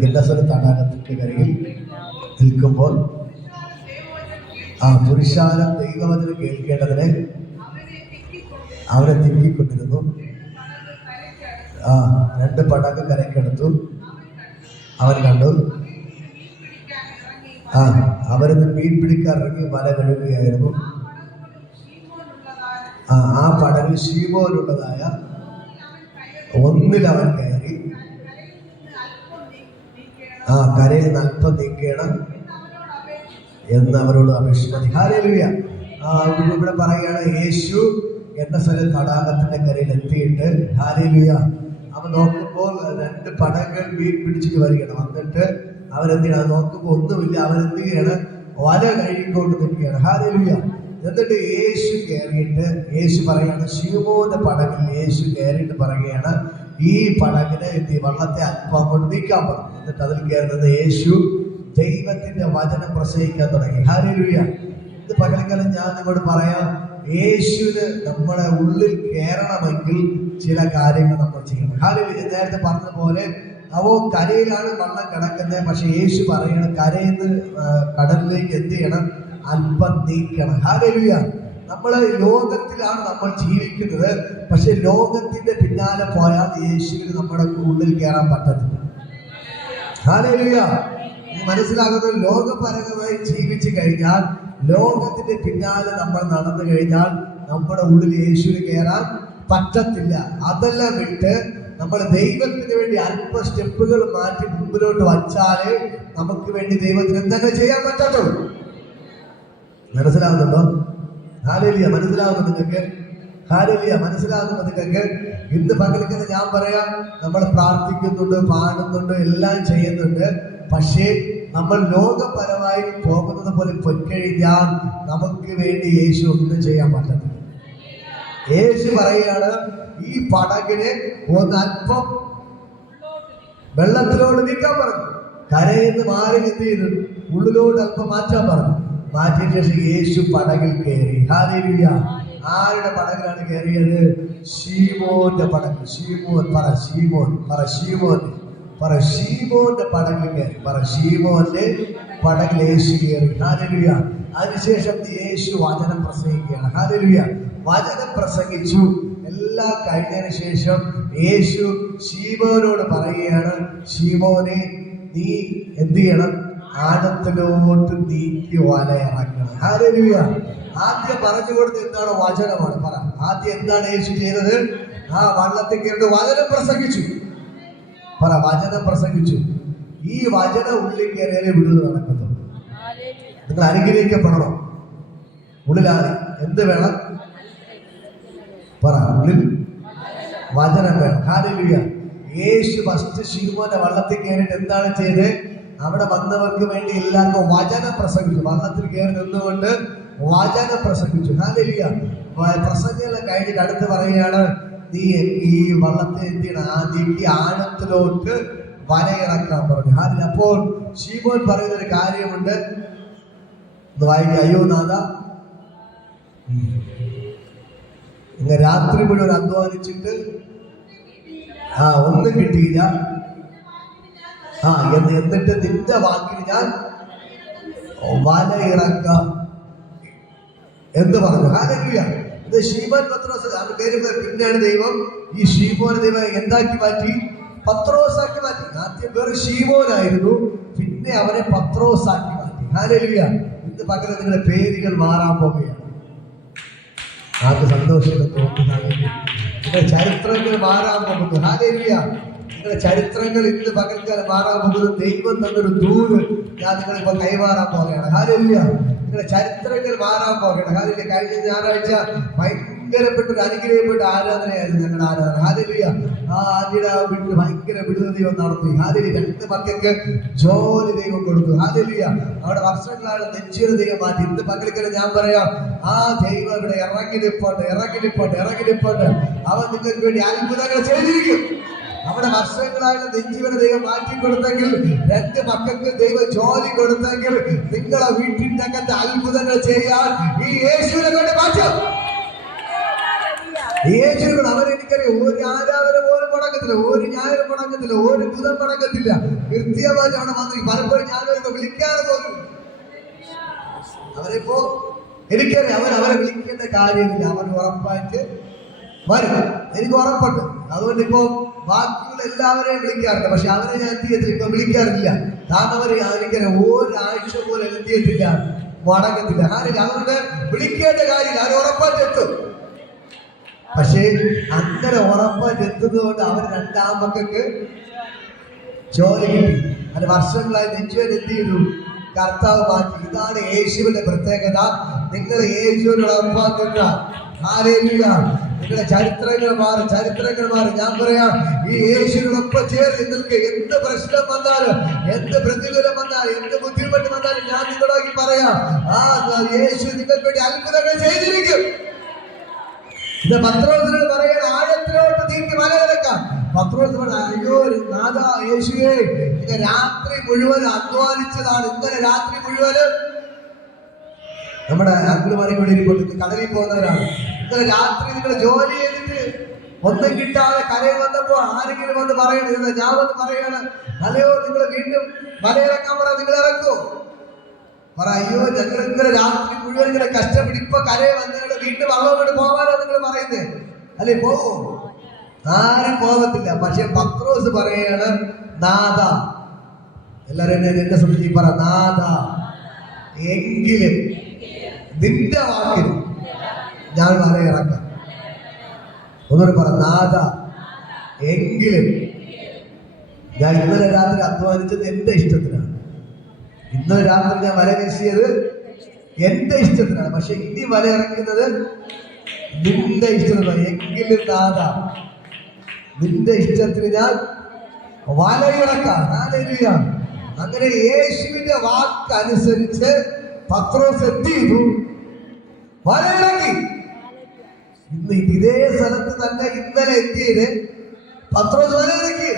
ഗെന്നസറത്ത് തടാകത്തിന്റെ കരയിൽ നിൽക്കുമ്പോൾ പുരുഷാരം ദൈവവചനം കേൾക്കേണ്ടതിന് അവരെ തിരികൊണ്ടിരുന്നു. രണ്ട് പടക് കരയ്ക്കെടുത്തു. അവൻ കണ്ടു അവരിന്ന് മീൻ പിടിക്കാൻ ഇറങ്ങി വല കഴുകുകയായിരുന്നു. ആ പടകിൽ ശീമോനുള്ളതായ ഒന്നിൽ അവൻ കയറി കരയിൽ നിന്ന് അല്പം നീക്കണം എന്ന് അവരോട് അപേക്ഷിച്ചു. ഹല്ലേലൂയ. ഇവിടെ പറയുകയാണ്, യേശു ഗെന്നസറത്ത് തടാകത്തിന്റെ കരയിൽ എത്തിയിട്ട് ഹല്ലേലൂയ അവൻ നോക്കുമ്പോൾ രണ്ട് പടകൾ മീൻ പിടിച്ചിട്ട് വരികയാണ്. വന്നിട്ട് അവരെന്തിനാണ് നോക്കുമ്പോൾ ഒന്നുമില്ല. അവരെന്തിയാണ് വല കഴുകിക്കൊണ്ട് നിൽക്കുകയാണ്. ഹല്ലേലൂയ. എന്നിട്ട് യേശു കയറിയിട്ട് യേശു പറയാണ്, ശീമോന്റെ പടകിൽ യേശു കയറിയിട്ട് പറയുകയാണ്, ഈ പടകിനെ വള്ളത്തെ അല്പം അങ്ങോട്ട് നീക്കാൻ പറഞ്ഞു. എന്നിട്ട് അതിൽ കയറുന്നത് യേശു ദൈവത്തിന്റെ വചനം പ്രസംഗിക്കാൻ തുടങ്ങി. ഹല്ലേലൂയ. ഇത് പകൽക്കാലം ഞാൻ നിങ്ങളോട് പറയാം, യേശുവിന് നമ്മുടെ ഉള്ളിൽ കയറണമെങ്കിൽ ചില കാര്യങ്ങൾ നമ്മൾ ചെയ്യണം. ഹല്ലേലൂയ. നേരത്തെ പറഞ്ഞതുപോലെ കരയിലാണ് വള്ളം കിടക്കുന്നത്. പക്ഷെ യേശു പറയണം, കരയിൽ നിന്ന് കടലിലേക്ക് എന്ത് ചെയ്യണം? അല്പം നീക്കണം. ഹല്ലേലൂയ. നമ്മള് ലോകത്തിലാണ് നമ്മൾ ജീവിക്കുന്നത്. പക്ഷെ ലോകത്തിന്റെ പിന്നാലെ പോയാൽ യേശുവിന് നമ്മുടെ ഉള്ളിൽ കയറാൻ പറ്റത്തില്ല. ഹല്ലേലൂയ. മനസ്സിലാകുന്നത്, ലോകപരമായി ജീവിച്ചു കഴിഞ്ഞാൽ, ലോകത്തിന്റെ പിന്നാലെ നമ്മൾ നടന്നു കഴിഞ്ഞാൽ നമ്മുടെ ഉള്ളിൽ യേശുവിന് കയറാൻ പറ്റത്തില്ല. അതെല്ലാം വിട്ട് നമ്മൾ ദൈവത്തിന് വേണ്ടി അല്പ സ്റ്റെപ്പുകൾ മാറ്റി മുമ്പിലോട്ട് വച്ചാലേ നമുക്ക് വേണ്ടി ദൈവത്തിന് എന്തൊക്കെ ചെയ്യാൻ പറ്റത്തുള്ളൂ. മനസ്സിലാകുന്നുണ്ടോ? ഹല്ലേലൂയ. മനസ്സിലാകുന്നുണ്ട് നിങ്ങൾക്ക്? ഹല്ലേലൂയ. മനസ്സിലാകുന്നുണ്ട് നിങ്ങൾക്ക്? ഇന്ന് പകൽക്കത് ഞാൻ പറയാം, നമ്മൾ പ്രാർത്ഥിക്കുന്നുണ്ട്, പാടുന്നുണ്ട്, എല്ലാം ചെയ്യുന്നുണ്ട്. പക്ഷേ നമ്മൾ ലോകപരമായി പോകുന്നത് പോലെ പൊയ്ക്കഴിഞ്ഞാൽ നമുക്ക് വേണ്ടി യേശു ഒന്നും ചെയ്യാൻ പറ്റത്തില്ല. യേശു പറയുകയാണ്, ഈ പടകിനെ ഒന്നല്പം വെള്ളത്തിലോട് നീക്കാൻ പറഞ്ഞു. കരയിൽ നിന്ന് മാറി എന്ത് ചെയ്തു? ഉള്ളിലോട്ട് അല്പം മാറ്റാൻ പറഞ്ഞു. മാറ്റിയ ശേഷം യേശു പടകിൽ കയറി. ഹല്ലേലൂയ. ആരുടെ പടകിലാണ് കയറിയത്? ശീമോന്റെ പടകിൽ. ശീമോന്റെ പടകിൽ കയറി. ശീമോന്റെ പടകിൽ യേശു കയറി. ഹല്ലേലൂയ. അതിനുശേഷം യേശു വചനം പ്രസംഗിക്കുകയാണ്. ഹല്ലേലൂയ. വചനം പ്രസംഗിച്ചു. എല്ലാം കഴിഞ്ഞതിന് ശേഷം യേശു ശീമോനോട് പറയുകയാണ്, ശീമോനെ, നീ എന്ത് ചെയ്യണം? ആഴത്തിലോട്ട് നീക്കി വല ഇറക്കണം. ഹല്ലേലൂയ. ആദ്യം പറഞ്ഞു കൊടുത്തത് എന്താണ്? വചനമാണ്. പറ, ആദ്യം എന്താണ് യേശു ചെയ്തത്? വള്ളത്തിൽ കയറിയിട്ട് വചനം പ്രസംഗിച്ചു. പറ, വചനം പ്രസംഗിച്ചു. ഈ വചനം ഉള്ളിൽ കയറിയാലേ വിടുതൽ നടക്കുന്നു. നിങ്ങൾ അനുഗ്രഹിക്കപ്പെടണം. ഉള്ളിലാണ് എന്ത് വേണം? പറ, ഉള്ളിൽ വചനം വേണം. ഹല്ലേലൂയ. യേശു ഫസ്റ്റ് ശീമോന്റെ വള്ളത്തിൽ കയറിയിട്ട് എന്താണ് ചെയ്തത്? അവിടെ വന്നവർക്ക് വേണ്ടി എല്ലാവർക്കും വചനം പ്രസംഗിച്ചു. വള്ളത്തിൽ കയറി നിന്നുകൊണ്ട് വചനം പ്രസംഗിച്ചു. ഹല്ലേലൂയ. പ്രസംഗമെല്ലാം കഴിഞ്ഞിട്ട് അടുത്ത് പറയുകയാണ്, നീ ഈ വള്ളത്തെ എന്ത് ചെയ്യണം? നീക്കി ആഴത്തിലോട്ട് വലയിറക്കാൻ പറഞ്ഞു. ഹല്ലേലൂയ. അപ്പോൾ ശീമോൻ പറയുന്നൊരു കാര്യമുണ്ട്. വായിക്കുക. അയ്യോ നാഥ, ഇന്ന് രാത്രി മുഴുവൻ അധ്വാനിച്ചിട്ട് ഒന്നും കിട്ടിയില്ല. എന്നിട്ട് നിന്റെ വാക്കിൽ ഞാൻ വല ഇറക്കാം എന്ന് പറഞ്ഞു. ഹല്ലേലൂയ. ഇത് ശീമോൻ പത്രോസ് അവന്റെ പേര്. പിന്നെയാണ് ദൈവം ഈ ശീമോനെ ദൈവം എന്താക്കി മാറ്റി? പത്രോസാക്കി മാറ്റി. ആദ്യം പേര് ശീമോനായിരുന്നു, പിന്നെ അവനെ പത്രോസാക്കി മാറ്റി. ഹല്ലേലൂയ. ഇന്ന് പകരം നിങ്ങളുടെ പേരുകൾ മാറാൻ പോകുകയാണ്. ആർക്ക് സന്തോഷം തോന്നുന്നു? നിങ്ങളുടെ ചരിത്രങ്ങൾ മാറാൻ പോകുന്നു. ഹല്ലേലൂയ. നിങ്ങളുടെ ചരിത്രങ്ങൾ ഇന്ന് പകൽക്കാലം മാറാൻ പോകുന്നത് ദൈവം തന്നൊരു ദൂത് ഞാൻ നിങ്ങളിപ്പോ കൈമാറാൻ പോകുകയാണ്. ഹല്ലേലൂയ. നിങ്ങളുടെ ചരിത്രങ്ങൾ മാറാൻ പോകുകയാണ്. ഹല്ലേലൂയ. കഴിഞ്ഞ ഞായറാഴ്ച ഭയങ്കരപ്പെട്ടൊരു അനുഗ്രഹപ്പെട്ട ആരാധനയായിരുന്നു ഞങ്ങളുടെ ആരാധന. ഹല്ലേലൂയ. ആദ്യയുടെ വീട്ടിൽ ഭയങ്കര വിടുതൽ ദൈവം നടത്തി. ഹല്ലേലൂയ. 2 മക്കൾക്ക് ജോലി ദൈവം കൊടുത്തു. ഹല്ലേലൂയ. അവിടെ വർഷങ്ങളാണ് നെഞ്ചിയുടെ ദൈവം മാറ്റി. ഇന്ന് പകൽക്കാലം ഞാൻ പറയാം, ദൈവം ഇവിടെ ഇറങ്ങി നിൽപ്പുണ്ട്. അവൻ നിങ്ങൾക്ക് വേണ്ടി അത്ഭുതങ്ങൾ ചെയ്തിരിക്കും. അവിടെ വർഷങ്ങളായിട്ട് നെഞ്ചിവനെ ദൈവം മാറ്റിക്കൊടുത്തെങ്കിൽ, 2 മക്കൾക്ക് ദൈവം ജോലി കൊടുത്തെങ്കിൽ, നിങ്ങളെ വീട്ടിന്റെ അകത്ത് അത്ഭുതങ്ങൾ ചെയ്യാൻ ഈ യേശുവിനെ കൊണ്ട് മാറ്റും. യേശുവിനോട് അവരെനിക്കറിയാം. ഒരു ആരാധന പോലും മുടക്കത്തില്ല, ഒരു ഞായർ മുടക്കത്തില്ല, ഒരു ബുധൻ മുടക്കത്തില്ല. കൃത്യമായിട്ട് അവിടെ വന്നു. പലപ്പോഴും ഞാനവരൊക്കെ വിളിക്കാതെ പോലും അവരിപ്പോ എനിക്കറിയാം അവരെ വിളിക്കേണ്ട കാര്യമില്ല. അവർ ഉറപ്പായിട്ട് വരും, എനിക്ക് ഉറപ്പുണ്ട്. അതുകൊണ്ട് ഇപ്പോ ബാക്കിയുള്ള എല്ലാവരെയും വിളിക്കാറുണ്ട്. പക്ഷെ അവരെ ഞാൻ എന്ത് ചെയ്യത്തില്ല, ഇപ്പൊ വിളിക്കാറില്ല. കാരണം എനിക്കറിയാം ഒരാഴ്ച പോലെ എന്ത് ചെയ്യത്തില്ല, മുടക്കത്തില്ല. അതുകൊണ്ട് വിളിക്കേണ്ട കാര്യമില്ല, അവർ ഉറപ്പായിട്ട് എത്തും. പക്ഷേ അങ്ങനെ ഉറപ്പായിട്ട് എത്തുന്നത് കൊണ്ട് അവർ രണ്ടാം മക്കൾക്ക് ജോലി കിട്ടി. അത് വർഷങ്ങളായി നെഞ്ചുവേൻ എന്ത് ചെയ്തു, കർത്താവ് മാറ്റി. ഇതാണ് യേശുവിന്റെ പ്രത്യേകത. നിങ്ങൾ യേശുവിനോടൊപ്പം നിങ്ങളുടെ ചരിത്രങ്ങൾ മാറി. ഞാൻ പറയാം, ഈ യേശുവിനോടൊപ്പം ചേർന്ന് നിങ്ങൾക്ക് എന്ത് പ്രശ്നം വന്നാലും, എന്ത് പ്രതികൂലം വന്നാലും, എന്ത് ബുദ്ധിമുട്ട് വന്നാലും ഞാൻ നിങ്ങളോട് പറയാം, യേശു നിങ്ങൾക്ക് വേണ്ടി അത്ഭുതങ്ങൾ ചെയ്തിരിക്കും. ഇത് പത്രോസിനോട് പറയണ, ആഴത്തിലോട്ട് നീക്കി മലയിറക്കാം. പത്രോസ് പറഞ്ഞു, അയ്യോ നാഥാ യേശുവേ, ഇന്ന് രാത്രി മുഴുവൻ അധ്വാനിച്ചതാണ്. ഇന്നലെ രാത്രി മുഴുവനും നമ്മുടെ അങ്കിളുമാരെയും കൂടി ഇരിപ്പുണ്ട്, കടലിൽ പോകുന്നവരാണ്. ഇന്നലെ രാത്രി നിങ്ങൾ ജോലി ചെയ്തിട്ട് ഒന്നും കിട്ടാതെ കരയിൽ വന്നപ്പോ ആരെങ്കിലും വന്ന് പറയണത്, ഞാൻ വന്ന് പറയാണ്, അല്ലയോ നിങ്ങൾ വീണ്ടും മലയിറക്കാൻ പറ, നിങ്ങൾ ഇറക്കോ? പറ, അയ്യോ ഞങ്ങൾ ഇന്നലെ രാത്രി മുഴുവൻ ഇങ്ങനെ കഷ്ടപ്പെട്ട് ഇപ്പൊ കരയെ വന്ന് വീണ്ടും വള്ളം കൊണ്ട് പോകാനോ നിങ്ങൾ പറയുന്നേ? അല്ലെ, പോവോ? ആരും പോകത്തില്ല. പക്ഷെ പത്രോസ് പറയാണ്, നാഥ, എല്ലാരും എന്നെ ശ്രദ്ധിച്ച് പറ, നാഥ, എങ്കിലും നിന്റെ വാക്കിൽ ഞാൻ മലയിറക്കാം. ഒന്നുകൂടി പറ, നാഥ, എങ്കിലും ഞാൻ ഇന്നലെ രാത്രി അധ്വാനിച്ചത് എന്റെ ഇഷ്ടത്തിനാണ്. ഇന്നലെ രാത്രി ഞാൻ വല വീശിയത് എന്റെ ഇഷ്ടത്തിനാണ്. പക്ഷെ ഇനി വല ഇറക്കുന്നത് നിന്റെ ഇഷ്ടത്തിനാണ്. എങ്കിലും നാഥ, നിന്റെ ഇഷ്ടത്തിന് ഞാൻ വലയിറക്കാം. അങ്ങനെ യേശുവിന്റെ വാക്കനുസരിച്ച് പത്രോസ് എന്ത് ചെയ്തു? വലയിറക്കി. ഇന്ന് ഇതേ സ്ഥലത്ത് തന്നെ ഇന്നലെ എന്ത് ചെയ്ത് പത്രോസ് വലയിറക്കി.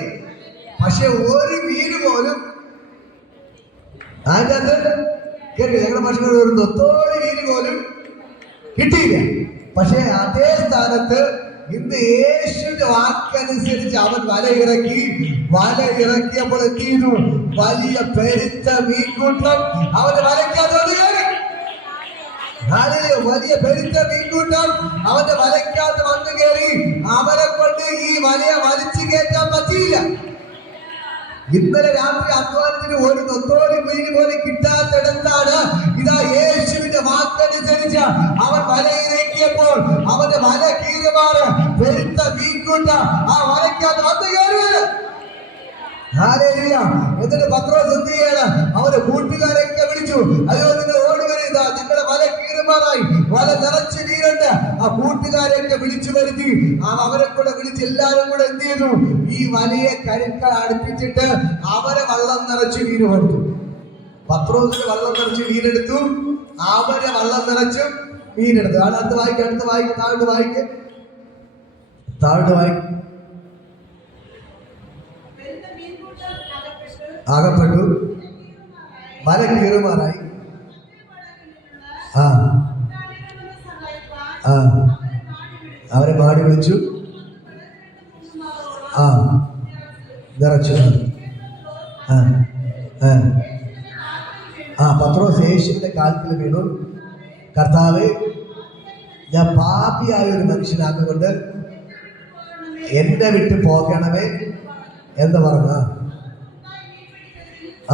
പക്ഷെ ഒരു മീൻ പോലും അതിൻ്റെ അകത്ത് കേട്ടു. ഞങ്ങളുടെ ഭാഷകൾ ഒരു നൊത്തോടി മീൻ പോലും കിട്ടിയില്ല. പക്ഷെ അതേ സ്ഥാനത്ത് ഇന്ന് യേശുവിന്റെ വാക്കനുസരിച്ച് അവൻ വലയിറക്കിയപ്പോൾ എന്ത് ചെയ്തു? വലിയ പെരുത്ത മീൻകൂട്ടം അവന്റെ വലയ്ക്കകത്ത് കയറി. വലിയ പെരുത്ത മീൻകൂട്ടം അവന്റെ വലയ്ക്കകത്ത് വന്നു കയറി. അവരെ കൊണ്ട് ഈ വലയെ വലിച്ചു കയറ്റാൻ പറ്റിയില്ല. ഇന്നലെ രാത്രി അധ്വാനത്തിന് ഒരു നൊത്തോടി മീൻ പോലും കിട്ടാത്തിടത്താണ് ഇതാ യേശുവിന്റെ വാക്കനുസരിച്ച് അവൻ വലയിറക്കിയപ്പോൾ അവന്റെ വല കീറുമാറ് പെരുത്ത മീൻകൂട്ടം ആ വലയ്ക്കകത്ത് വന്നു കയറിയത്. എന്നിട്ട് പത്രോസ് എന്ത് ചെയ്യാണ്? അവന്റെ കൂട്ടുകാരെയൊക്കെ വിളിച്ചു, അയ്യോ നിങ്ങൾ ഓടി വരിക, നിങ്ങളുടെ വല കീറുമാറായി, വല നിറച്ച് മീനുണ്ട്. ആ കൂട്ടുകാരെയൊക്കെ വിളിച്ചു വരുത്തി. അവരെ കൂടെ വിളിച്ച് എല്ലാവരും കൂടെ എന്ത് ചെയ്തു? ഈ വലയെ കരുക്കൾ അടുപ്പിച്ചിട്ട് അവരെ വള്ളം നിറച്ച് മീൻ കൊടുത്തു. പത്രോസിന് വള്ളം നിറച്ച് മീനെടുത്തു, അവരെ വള്ളം നിറച്ച് മീനെടുത്തു. അടുത്ത് വായിക്കും, താഴോട്ട് വായിക്കും. അകപ്പെട്ടു, വല കീറുമാറായി. അവരെ മാടി വിളിച്ചു, നിറച്ചു. പത്രോസ് യേശുവിന്റെ കാൽക്കൽ വീണു, കർത്താവേ, ഞാൻ പാപിയായ ഒരു മനുഷ്യനാകുകൊണ്ട് എന്നെ വിട്ട് പോകണമേ എന്ന് പറഞ്ഞ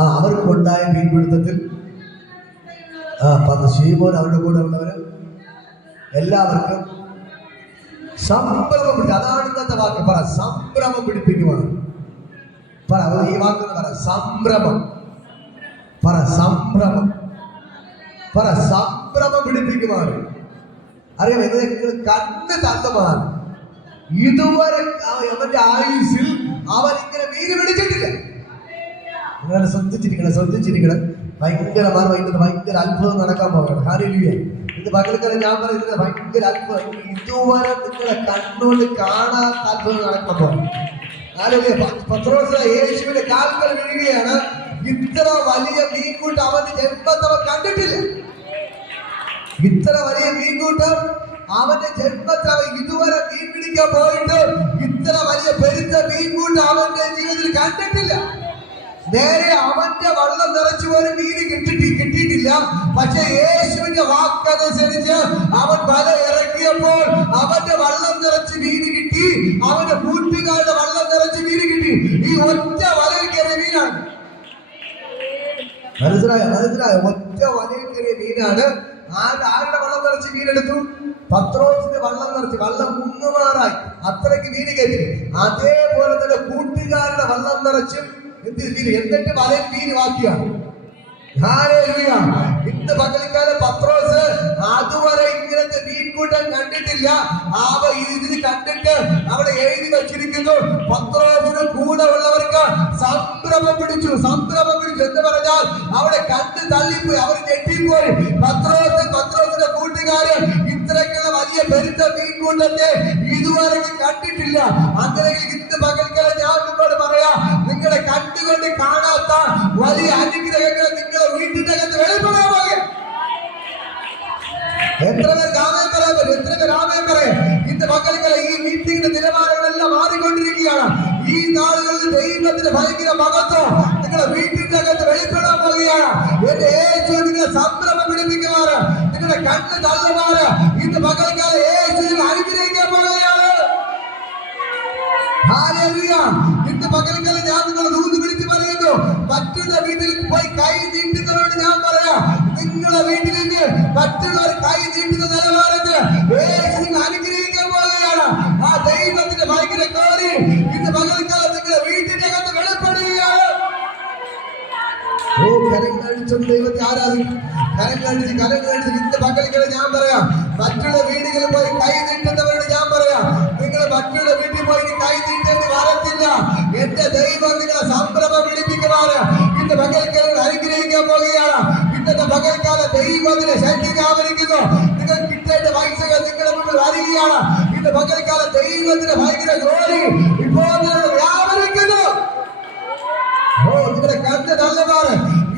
അവർക്കുണ്ടായ മീൻപിടുത്തത്തിൽ ശീമോൻ അവരുടെ കൂടെ ഉള്ളവര് എല്ലാവർക്കും സംഭ്രമം പിടിച്ചു. അതാണ് ഇന്നത്തെ വാക്ക്. പറ, സംഭ്രമം പിടിപ്പിക്കുവാണ്. പറ, ഈ വാക്ക് പറ, സംഭ്രമം. പറ, സംഭ്രമം. പറ, സംഭ്രമം പിടിപ്പിക്കുവാണ്. അറിയാം, ഇത് കണ്ണ് തന്നമാണ്. ഇതുവരെ അവന്റെ ആയുസിൽ അവൻ ഇങ്ങനെ മീൻ പിടിച്ചിട്ടില്ല. നിങ്ങളെ ശ്രദ്ധിച്ചിരിക്കണം. ഭയങ്കര അത്ഭുതം നടക്കാൻ പോകണം. ഹല്ലേലൂയ. ഇത് പകൽക്കാലം ഞാൻ പറയുന്നത് ഭയങ്കര അത്ഭുതം. ഇതുവരെ നിങ്ങളെ കണ്ണുകൊണ്ട് കാണാത്ത അത്ഭുതം നടക്കാൻ പോകണം. ഹല്ലേലൂയ. പത്രോസ് യേശുവിന്റെ കാൽക്കൽ വീഴുകയാണ്. ഇത്ര വലിയ മീൻകൂട്ടം അവന്റെ ജന്മത്തവൻ കണ്ടിട്ടില്ല. ഇത്ര വലിയ മീൻകൂട്ടം അവന്റെ ജന്മത്തിൽ അവൻ ഇതുവരെ മീൻ പിടിക്കാൻ പോയിട്ട് ഇത്ര വലിയ പെരുത്ത മീൻ കൂട്ട് അവന്റെ ജീവിതത്തിൽ കണ്ടിട്ടില്ല. നേരെ അവന്റെ വള്ളം നിറച്ചു പോലും മീന് കിട്ടിയിട്ടില്ല. പക്ഷെ യേശുവിന്റെ വാക്കനുസരിച്ച് അവൻ വല ഇറക്കിയപ്പോൾ അവന്റെ വള്ളം നിറച്ച് മീന് കിട്ടി, അവന്റെ കൂട്ടുകാരുടെ വള്ളം നിറച്ച് മീന് കിട്ടി. ഈ ഒറ്റ വലയിൽ കയറിയ മീനാണ്. മനസ്സിലായോ? ഒറ്റ വലയിൽ കയറിയ മീനാണ്. ആരുടെ വള്ളം നിറച്ച് മീനെടുത്തു? പത്രോസിന്റെ വള്ളം നിറച്ച്, വള്ളം മുങ്ങുമാറായി അത്രയ്ക്ക് മീന് കയറ്റി. അതേപോലെ തന്നെ കൂട്ടുകാരുടെ വള്ളം നിറച്ചും എന്നിട്ട് വലയിൽ മീൻ ബാക്കിയാണ്. ഇന്ന് പകൽക്കാലം പത്രോസ് അതുവരെ ഇങ്ങനത്തെ മീൻകൂട്ടം കണ്ടിട്ടില്ല. ഇതിന് കണ്ടിട്ട് അവിടെ എഴുതി വച്ചിരിക്കുന്നു, പത്രോസിന് കൂടെ ഉള്ളവർക്ക് സംഭ്രമം പിടിച്ചു എന്ന് പറഞ്ഞാൽ അവിടെ കണ്ട് തള്ളിപ്പോയി, അവർ ഞെട്ടിപ്പോയി. പത്രോസിന്റെ കൂട്ടുകാര് ഇത്രയ്ക്കുള്ള വലിയ പെരുത്ത മീൻകൂട്ടത്തെ ഇതുവരെ കണ്ടിട്ടില്ല. അങ്ങനെ ഇന്ന് പകൽക്കാലം ഞാൻ നിങ്ങളോട് പറയാം, നിങ്ങളെ കണ്ടുകൊണ്ട് കാണാത്ത വലിയ അനുഗ്രഹങ്ങൾ നിങ്ങളെ വീട്ടിന്റെ അകത്ത് വെളിപ്പെടാൻ പോകും. എത്ര പേർക്ക് ആമേൻ പറയാൻ പറ്റും? എത്ര പേര് ആമേൻ പറയും? ഇന്ന് പകൽക്കാലം ഈ മീറ്റിംഗിന്റെ നിലവാരങ്ങളെല്ലാം മാറിക്കൊണ്ടിരിക്കുകയാണ്. ഈ നാളുകളിൽ ദൈവത്തിന്റെ ഭയങ്കര മഹത്വം നിങ്ങളുടെ വീട്ടിന്റെ അകത്ത് വെളിപ്പെടാൻ പോവുകയാണ്. എന്റെ യേശു നിങ്ങളെ സംഭ്രമം പിടിപ്പിക്കുമാറ്, നിങ്ങളുടെ കണ്ണ് തള്ളുമാറ് ഇന്ന് പകൽക്കാലം യേശു നിങ്ങളെ അനുഗ്രഹിക്കാൻ പോവുകയാണ്. ഇന്ന് പകൽക്കാലം ഞാൻ നിങ്ങൾ ദൂത് വിളിച്ച് പറയുന്നു, മറ്റുള്ള വീട്ടിൽ പോയി കൈ നീട്ടുന്നവരോട് ഞാൻ പറയാം, നിങ്ങളുടെ വീട്ടിൽ നിന്ന് മറ്റുള്ളവർ കൈ നീട്ടുന്ന നിലവാരത്തിൽ നിങ്ങൾ അനുഗ്രഹിക്കാൻ പോവുകയാണ്. ആ ദൈവത്തിന്റെ ഭയങ്കര കോരി ഇന്ന് പകൽക്കാലം നിങ്ങളുടെ വീട്ടിന്റെ അകത്ത് വെളിപ്പെടുകയാണ്. കരങ്ങളടിച്ചുകൊണ്ട് ദൈവത്തെ ആരാധിക്കും. കരങ്ങളടിച്ച് ഇന്ന് പകൽക്കാലം ഞാൻ പറയാം, മറ്റുള്ള വീടുകളിൽ പോയി കൈ നീട്ടുന്നവരോട് ഞാൻ പറയാം, നിങ്ങൾ മറ്റുള്ള വീട്ടിൽ പോയി കൈ നീട്ടേണ്ടി വരത്തില്ല. എന്റെ ദൈവം നിങ്ങളെ സംഭ്രമം പിടിപ്പിക്കുവാന് ഇന്ന് പകൽക്കാലം അനുഗ്രഹിക്കാൻ പോവുകയാണ്. ഇന്നത്തെ പകൽക്കാലം ദൈവത്തിന്റെ ശക്തി വ്യാപരിക്കുന്നു. നിങ്ങൾ കിട്ടേണ്ട പൈസകൾ നിങ്ങളുടെ മുന്നിൽ വരികയാണ്. ഇന്ന് പകൽക്കാലം ദൈവത്തിന്റെ ഭയങ്കര ഗ്ലോറി ഇപ്പോൾ വ്യാപരിക്കുന്നു. നിങ്ങളുടെ കണ്ണ് തള്ളുമാറ്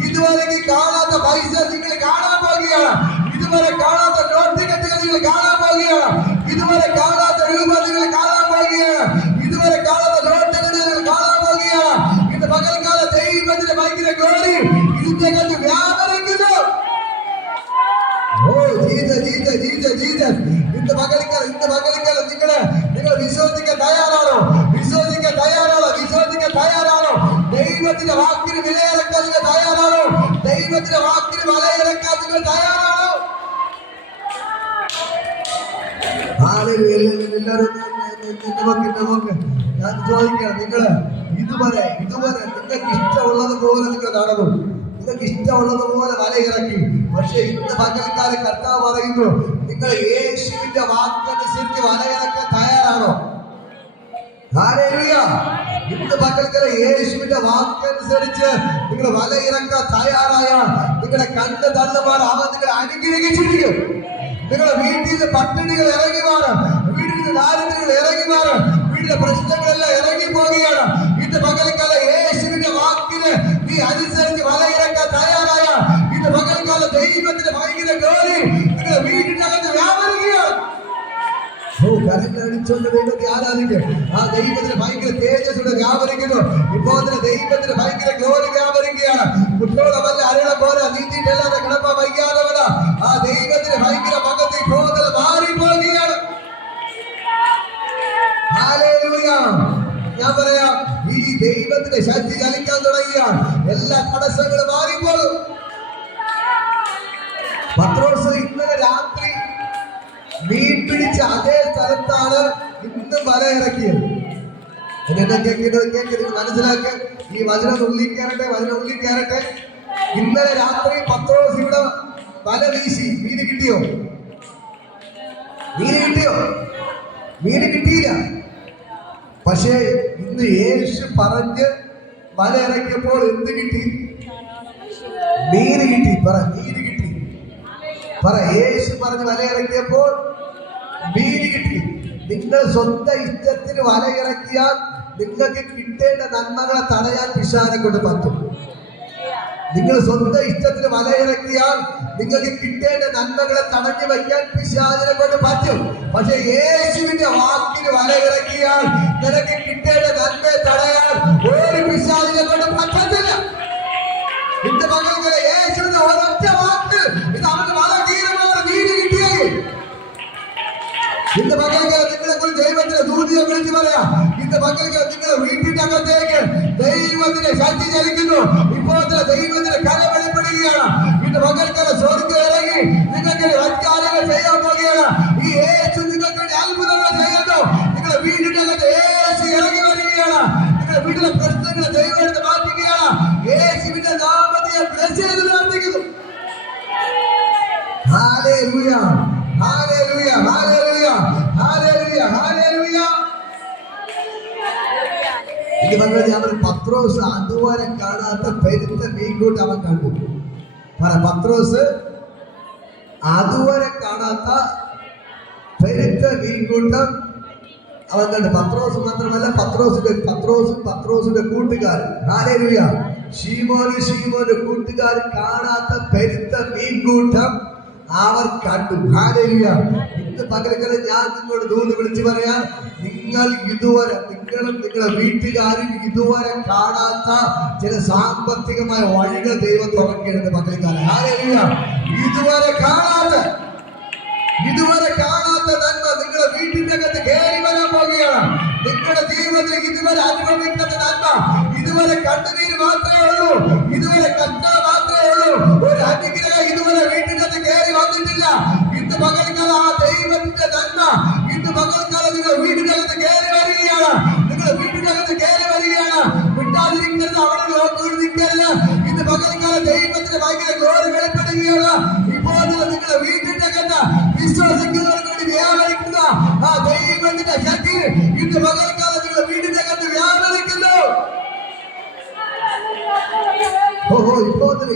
ഇതുവരെ കാണാത്ത പൈസ നിങ്ങൾ കാണാൻ പോവുകയാണ്. ഇതുവരെ കാണാത്ത നോട്ട് കെട്ടുകൾ നിങ്ങൾ കാണാൻ പോവുകയാണ്. ഇതുവരെ കാണാത്ത രൂപ നിങ്ങൾ കാണാൻ പോവുകയാണ്. ഇതുവരെ കാണാത്ത നോട്ട് കെട്ടുകൾ നിങ്ങൾ കാണാൻ പോവുകയാണ്. ഇന്ന് പകൽക്കാല ദൈവത്തിന്റെ ഭയങ്കര ഗ്ലോറി ഇതിന്റെ കണ്ട് വ്യാപരിക്കുന്നു. ഇന്ന് പകൽക്കാലം നിങ്ങൾ വിശ്വസിക്കാൻ തയ്യാറാണോ? ദൈവത്തിന്റെ വാക്കിന് വിലയിറക്കാൻ നിങ്ങൾ തയ്യാറാണോ? ദൈവത്തിന്റെ വാക്കിന് വലയിറക്കാൻ നിങ്ങൾ തയ്യാറാണോ? ഞാൻ ചോദിക്കണം, നിങ്ങള് ഇതുവരെ നിങ്ങൾക്ക് ഇഷ്ടമുള്ളത് പോലെ നിങ്ങൾ നടന്നു, നിങ്ങൾക്ക് ഇഷ്ടമുള്ളത് പോലെ വലയിറക്കി. പക്ഷെ ഇന്ന് പകൽക്കാലം കർത്താവ് പറയുന്നു, നിങ്ങൾ യേശുവിന്റെ വാക്കനുസരിച്ച് വലയിറക്കാൻ തയ്യാറാണോ? ഇന്ന് പകൽക്കാലം യേശുവിന്റെ വാക്കനുസരിച്ച് നിങ്ങൾ വലയിറക്കാൻ തയ്യാറായ നിങ്ങളുടെ കണ്ണ് തള്ളുമാർ അവൻ നിങ്ങളെ അനുഗ്രഹിച്ചിരിക്കും. നിങ്ങളുടെ വീട്ടിൽ നിന്ന് പട്ടിണികൾ ഇറങ്ങി മാറും, വീട്ടിൽ നിന്ന് ദാരിദ്ര്യങ്ങൾ ഇറങ്ങി മാറും, വീട്ടിലെ പ്രശ്നങ്ങളെല്ലാം ഇറങ്ങി പോവുകയാണ്. ഇന്ന് പകൽക്കാലം യേശുവിന്റെ വാക്കിന് നീ അനുസരിച്ച് വലയിറക്കാൻ തയ്യാറായ ഇന്ന് പകൽക്കാലം ദൈവത്തിന്റെ ഭയങ്കര ഗ്ലോറി നിങ്ങളുടെ വീട്ടിന്റെ അകത്ത് വ്യാപരിക്കുകയാണ്. കരങ്ങളടിച്ചുകൊണ്ട് ദൈവത്തെ ആരാധിക്കും. ആ ദൈവത്തിന് ഭയങ്കര തേജസ്സുടെ വ്യാപരിക്കുന്നു. ഇപ്പോൾ ദൈവത്തിന് ഭയങ്കര ഗ്ലോറി വ്യാപരിക്കുകയാണ്. കുട്ടികളെ വല്ല അരള പോലെ നീട്ടിയിട്ടല്ലാതെ കിടപ്പ വയ്യാതവന ആ ദൈവത്തിന് ഭയങ്കര മകത്തിൽ കൂടുതൽ മാറിപ്പോവുകയാണ്. ഞാൻ പറയാം, ഈ ദൈവത്തിന്റെ ശക്തി ചലിക്കാൻ തുടങ്ങിയാണ്. എല്ലാ തടസ്സങ്ങളും മാറിപ്പോകും. പത്രോസ് ഇന്നലെ രാത്രി മീൻ പിടിച്ച അതേ സ്ഥലത്താണ് ഇന്ന് വല ഇറക്കിയത്. മനസ്സിലാക്കുക, ഈ വചനം ഉള്ളിൽ കയറട്ടെ. ഇന്നലെ രാത്രി പത്രോസ് ഇവിടെ വല വീശി. മീന് കിട്ടിയോ? മീന് കിട്ടിയില്ല. പക്ഷേ ഇന്ന് യേശു പറഞ്ഞ് വല ഇറക്കിയപ്പോൾ എന്ത് കിട്ടി? മീന് കിട്ടി. യേശു പറഞ്ഞ് വല ഇറക്കിയപ്പോൾ മീന് കിട്ടി. നിങ്ങൾ സ്വന്തം ഇഷ്ടത്തിന് വല ഇറക്കിയാൽ നിങ്ങൾക്ക് കിട്ടേണ്ട നന്മകളെ തടയാൻ പിശാചിനെ കൊണ്ട് പറ്റും. നിങ്ങൾ സ്വന്തം ഇഷ്ടത്തിന് വലയിറക്കിയാൽ നിങ്ങൾക്ക് കിട്ടേണ്ട നന്മകളെ തടഞ്ഞു വയ്ക്കാൻ പിശാചിനെ കൊണ്ട് പറ്റും. പക്ഷെ യേശുവിന്റെ വാക്കിന് വലയിറക്കിയാൽ നിനക്ക് കിട്ടേണ്ട നന്മയെ തടയാൻ ഒരു പിശാചിനെ കൊണ്ട് പറ്റത്തില്ല. ഇന്ന് മകൾക്ക് യേശുവിന്റെ ഒരൊറ്റ വാക്ക് ഇത് അവന്റെ വളകീരമായ നീതി കിട്ടിയെങ്കിൽ ഇന്ന് മകൾക്ക് നിങ്ങളെ കുറിച്ച് ദൈവത്തിന്റെ ദൂതിയെ വിളിച്ചു പറയാം. ഇന്ന് മകൾക്ക് നിങ്ങളുടെ വീട്ടിന്റെ അകത്തേക്ക് ദൈവത്തിന്റെ ശക്തി ചലിക്കുന്നു. ഇപ്പോൾ ദൈവത്തിന്റെ കല വെളിപ്പെടുകയാണ്. ഇന്ന് മകൾക്ക് സ്വർഗ്ഗം ഇറങ്ങി നിങ്ങൾക്ക് വൻകാര്യങ്ങൾ ചെയ്യാൻ പോവുകയാണ്. ഈ യേശു നിങ്ങൾക്ക് അത്ഭുതങ്ങൾ ചെയ്യുന്നു. നിങ്ങളുടെ വീടിന്റെ അകത്ത് യേശു ഇറങ്ങി വരികയാണ്. നിങ്ങളുടെ വീട്ടിലെ പ്രശ്നങ്ങളെ ദൈവം എടുത്ത് മാറ്റുകയാണ്. യേശുവിന്റെ നാമത്തെ ബ്ലെസ് ചെയ്ത് പ്രാർത്ഥിക്കുന്നു. Hallelujah, hallelujah, hallelujah, hallelujah, hallelujah. ഇത് പറഞ്ഞാൽ അവൻ പത്രോസ് അതുവരെ കാണാത്ത പെരുത്ത മീൻകൂട്ട് അവൻ കണ്ടു. പറ, പത്രോസ് അതുവരെ കാണാത്ത പെരുത്ത മീൻകൂട്ടം അവൻ കണ്ടു. പത്രോസ് മാത്രമല്ല, പത്രോസിന്റെ കൂട്ടുകാരൻ, ഹല്ലേലൂയ, ശീമോന്റെ കൂട്ടുകാരൻ കാണാത്ത പെരുത്ത മീൻകൂട്ടം അവർ കണ്ടു. ഹല്ലേലൂയ. ഇന്ന് പകൽക്കാലം ഞാൻ നിങ്ങളോട് ദൂത് വിളിച്ചു പറയാൻ, നിങ്ങൾ ഇതുവരെ നിങ്ങളും നിങ്ങളുടെ വീട്ടുകാരും ഇതുവരെ കാണാത്ത ചില സാമ്പത്തികമായ വഴികൾ ദൈവം തുറക്കേണ്ടത് പകൽക്കാലം. ഹല്ലേലൂയ. ഇതുവരെ കാണാത്ത നന്മ നിങ്ങളുടെ വീട്ടിന്റെ അകത്ത് കയറി വരാൻ പോവുകയാണ്. നിങ്ങളുടെ ജീവിതത്തിൽ ഇതുവരെ അനുഭവിക്കുന്ന നന്മ ഇതുവരെ കണ്ണുനീര് മാത്രമേ ഉള്ളൂ, ഇതുവരെ കഷ്ടത മാത്രമേ ഉള്ളൂ. ഒരു അനുഗ്രഹം ഇതുവരെ വീട്ടിനകത്ത് കയറി വന്നിട്ടില്ല. ഇന്ന് പകൽക്കാലം ആ ദൈവത്തിന്റെ നന്മ ഇന്ന് പകൽക്കാലം നിങ്ങൾ വീട്ടിനകത്ത് കയറി വരികയാണ്. നിങ്ങൾ വീട്ടിനകത്ത് കയറി വരികയാണ്. വിട്ടാതിരിക്കരുത്, അവിടെ നോക്കി നിൽക്കരുത്. ഇന്ന് പകൽക്കാലം ദൈവത്തിന്റെ ഭയങ്കര ഗ്ലോറി വെളിപ്പെടുകയാണ്. ഇപ്പോൾ നിങ്ങളുടെ വീട്ടിന്റെ അകത്ത് വിശ്വസിക്കുന്നവർക്ക് വേണ്ടി വ്യാപരിക്കുന്ന ആ ദൈവത്തിന്റെ ശക്തി ഇന്ന് പകൽക്കാലം നിങ്ങളുടെ വീടിന്റെ അകത്ത് വ്യാപരിക്കുന്നു.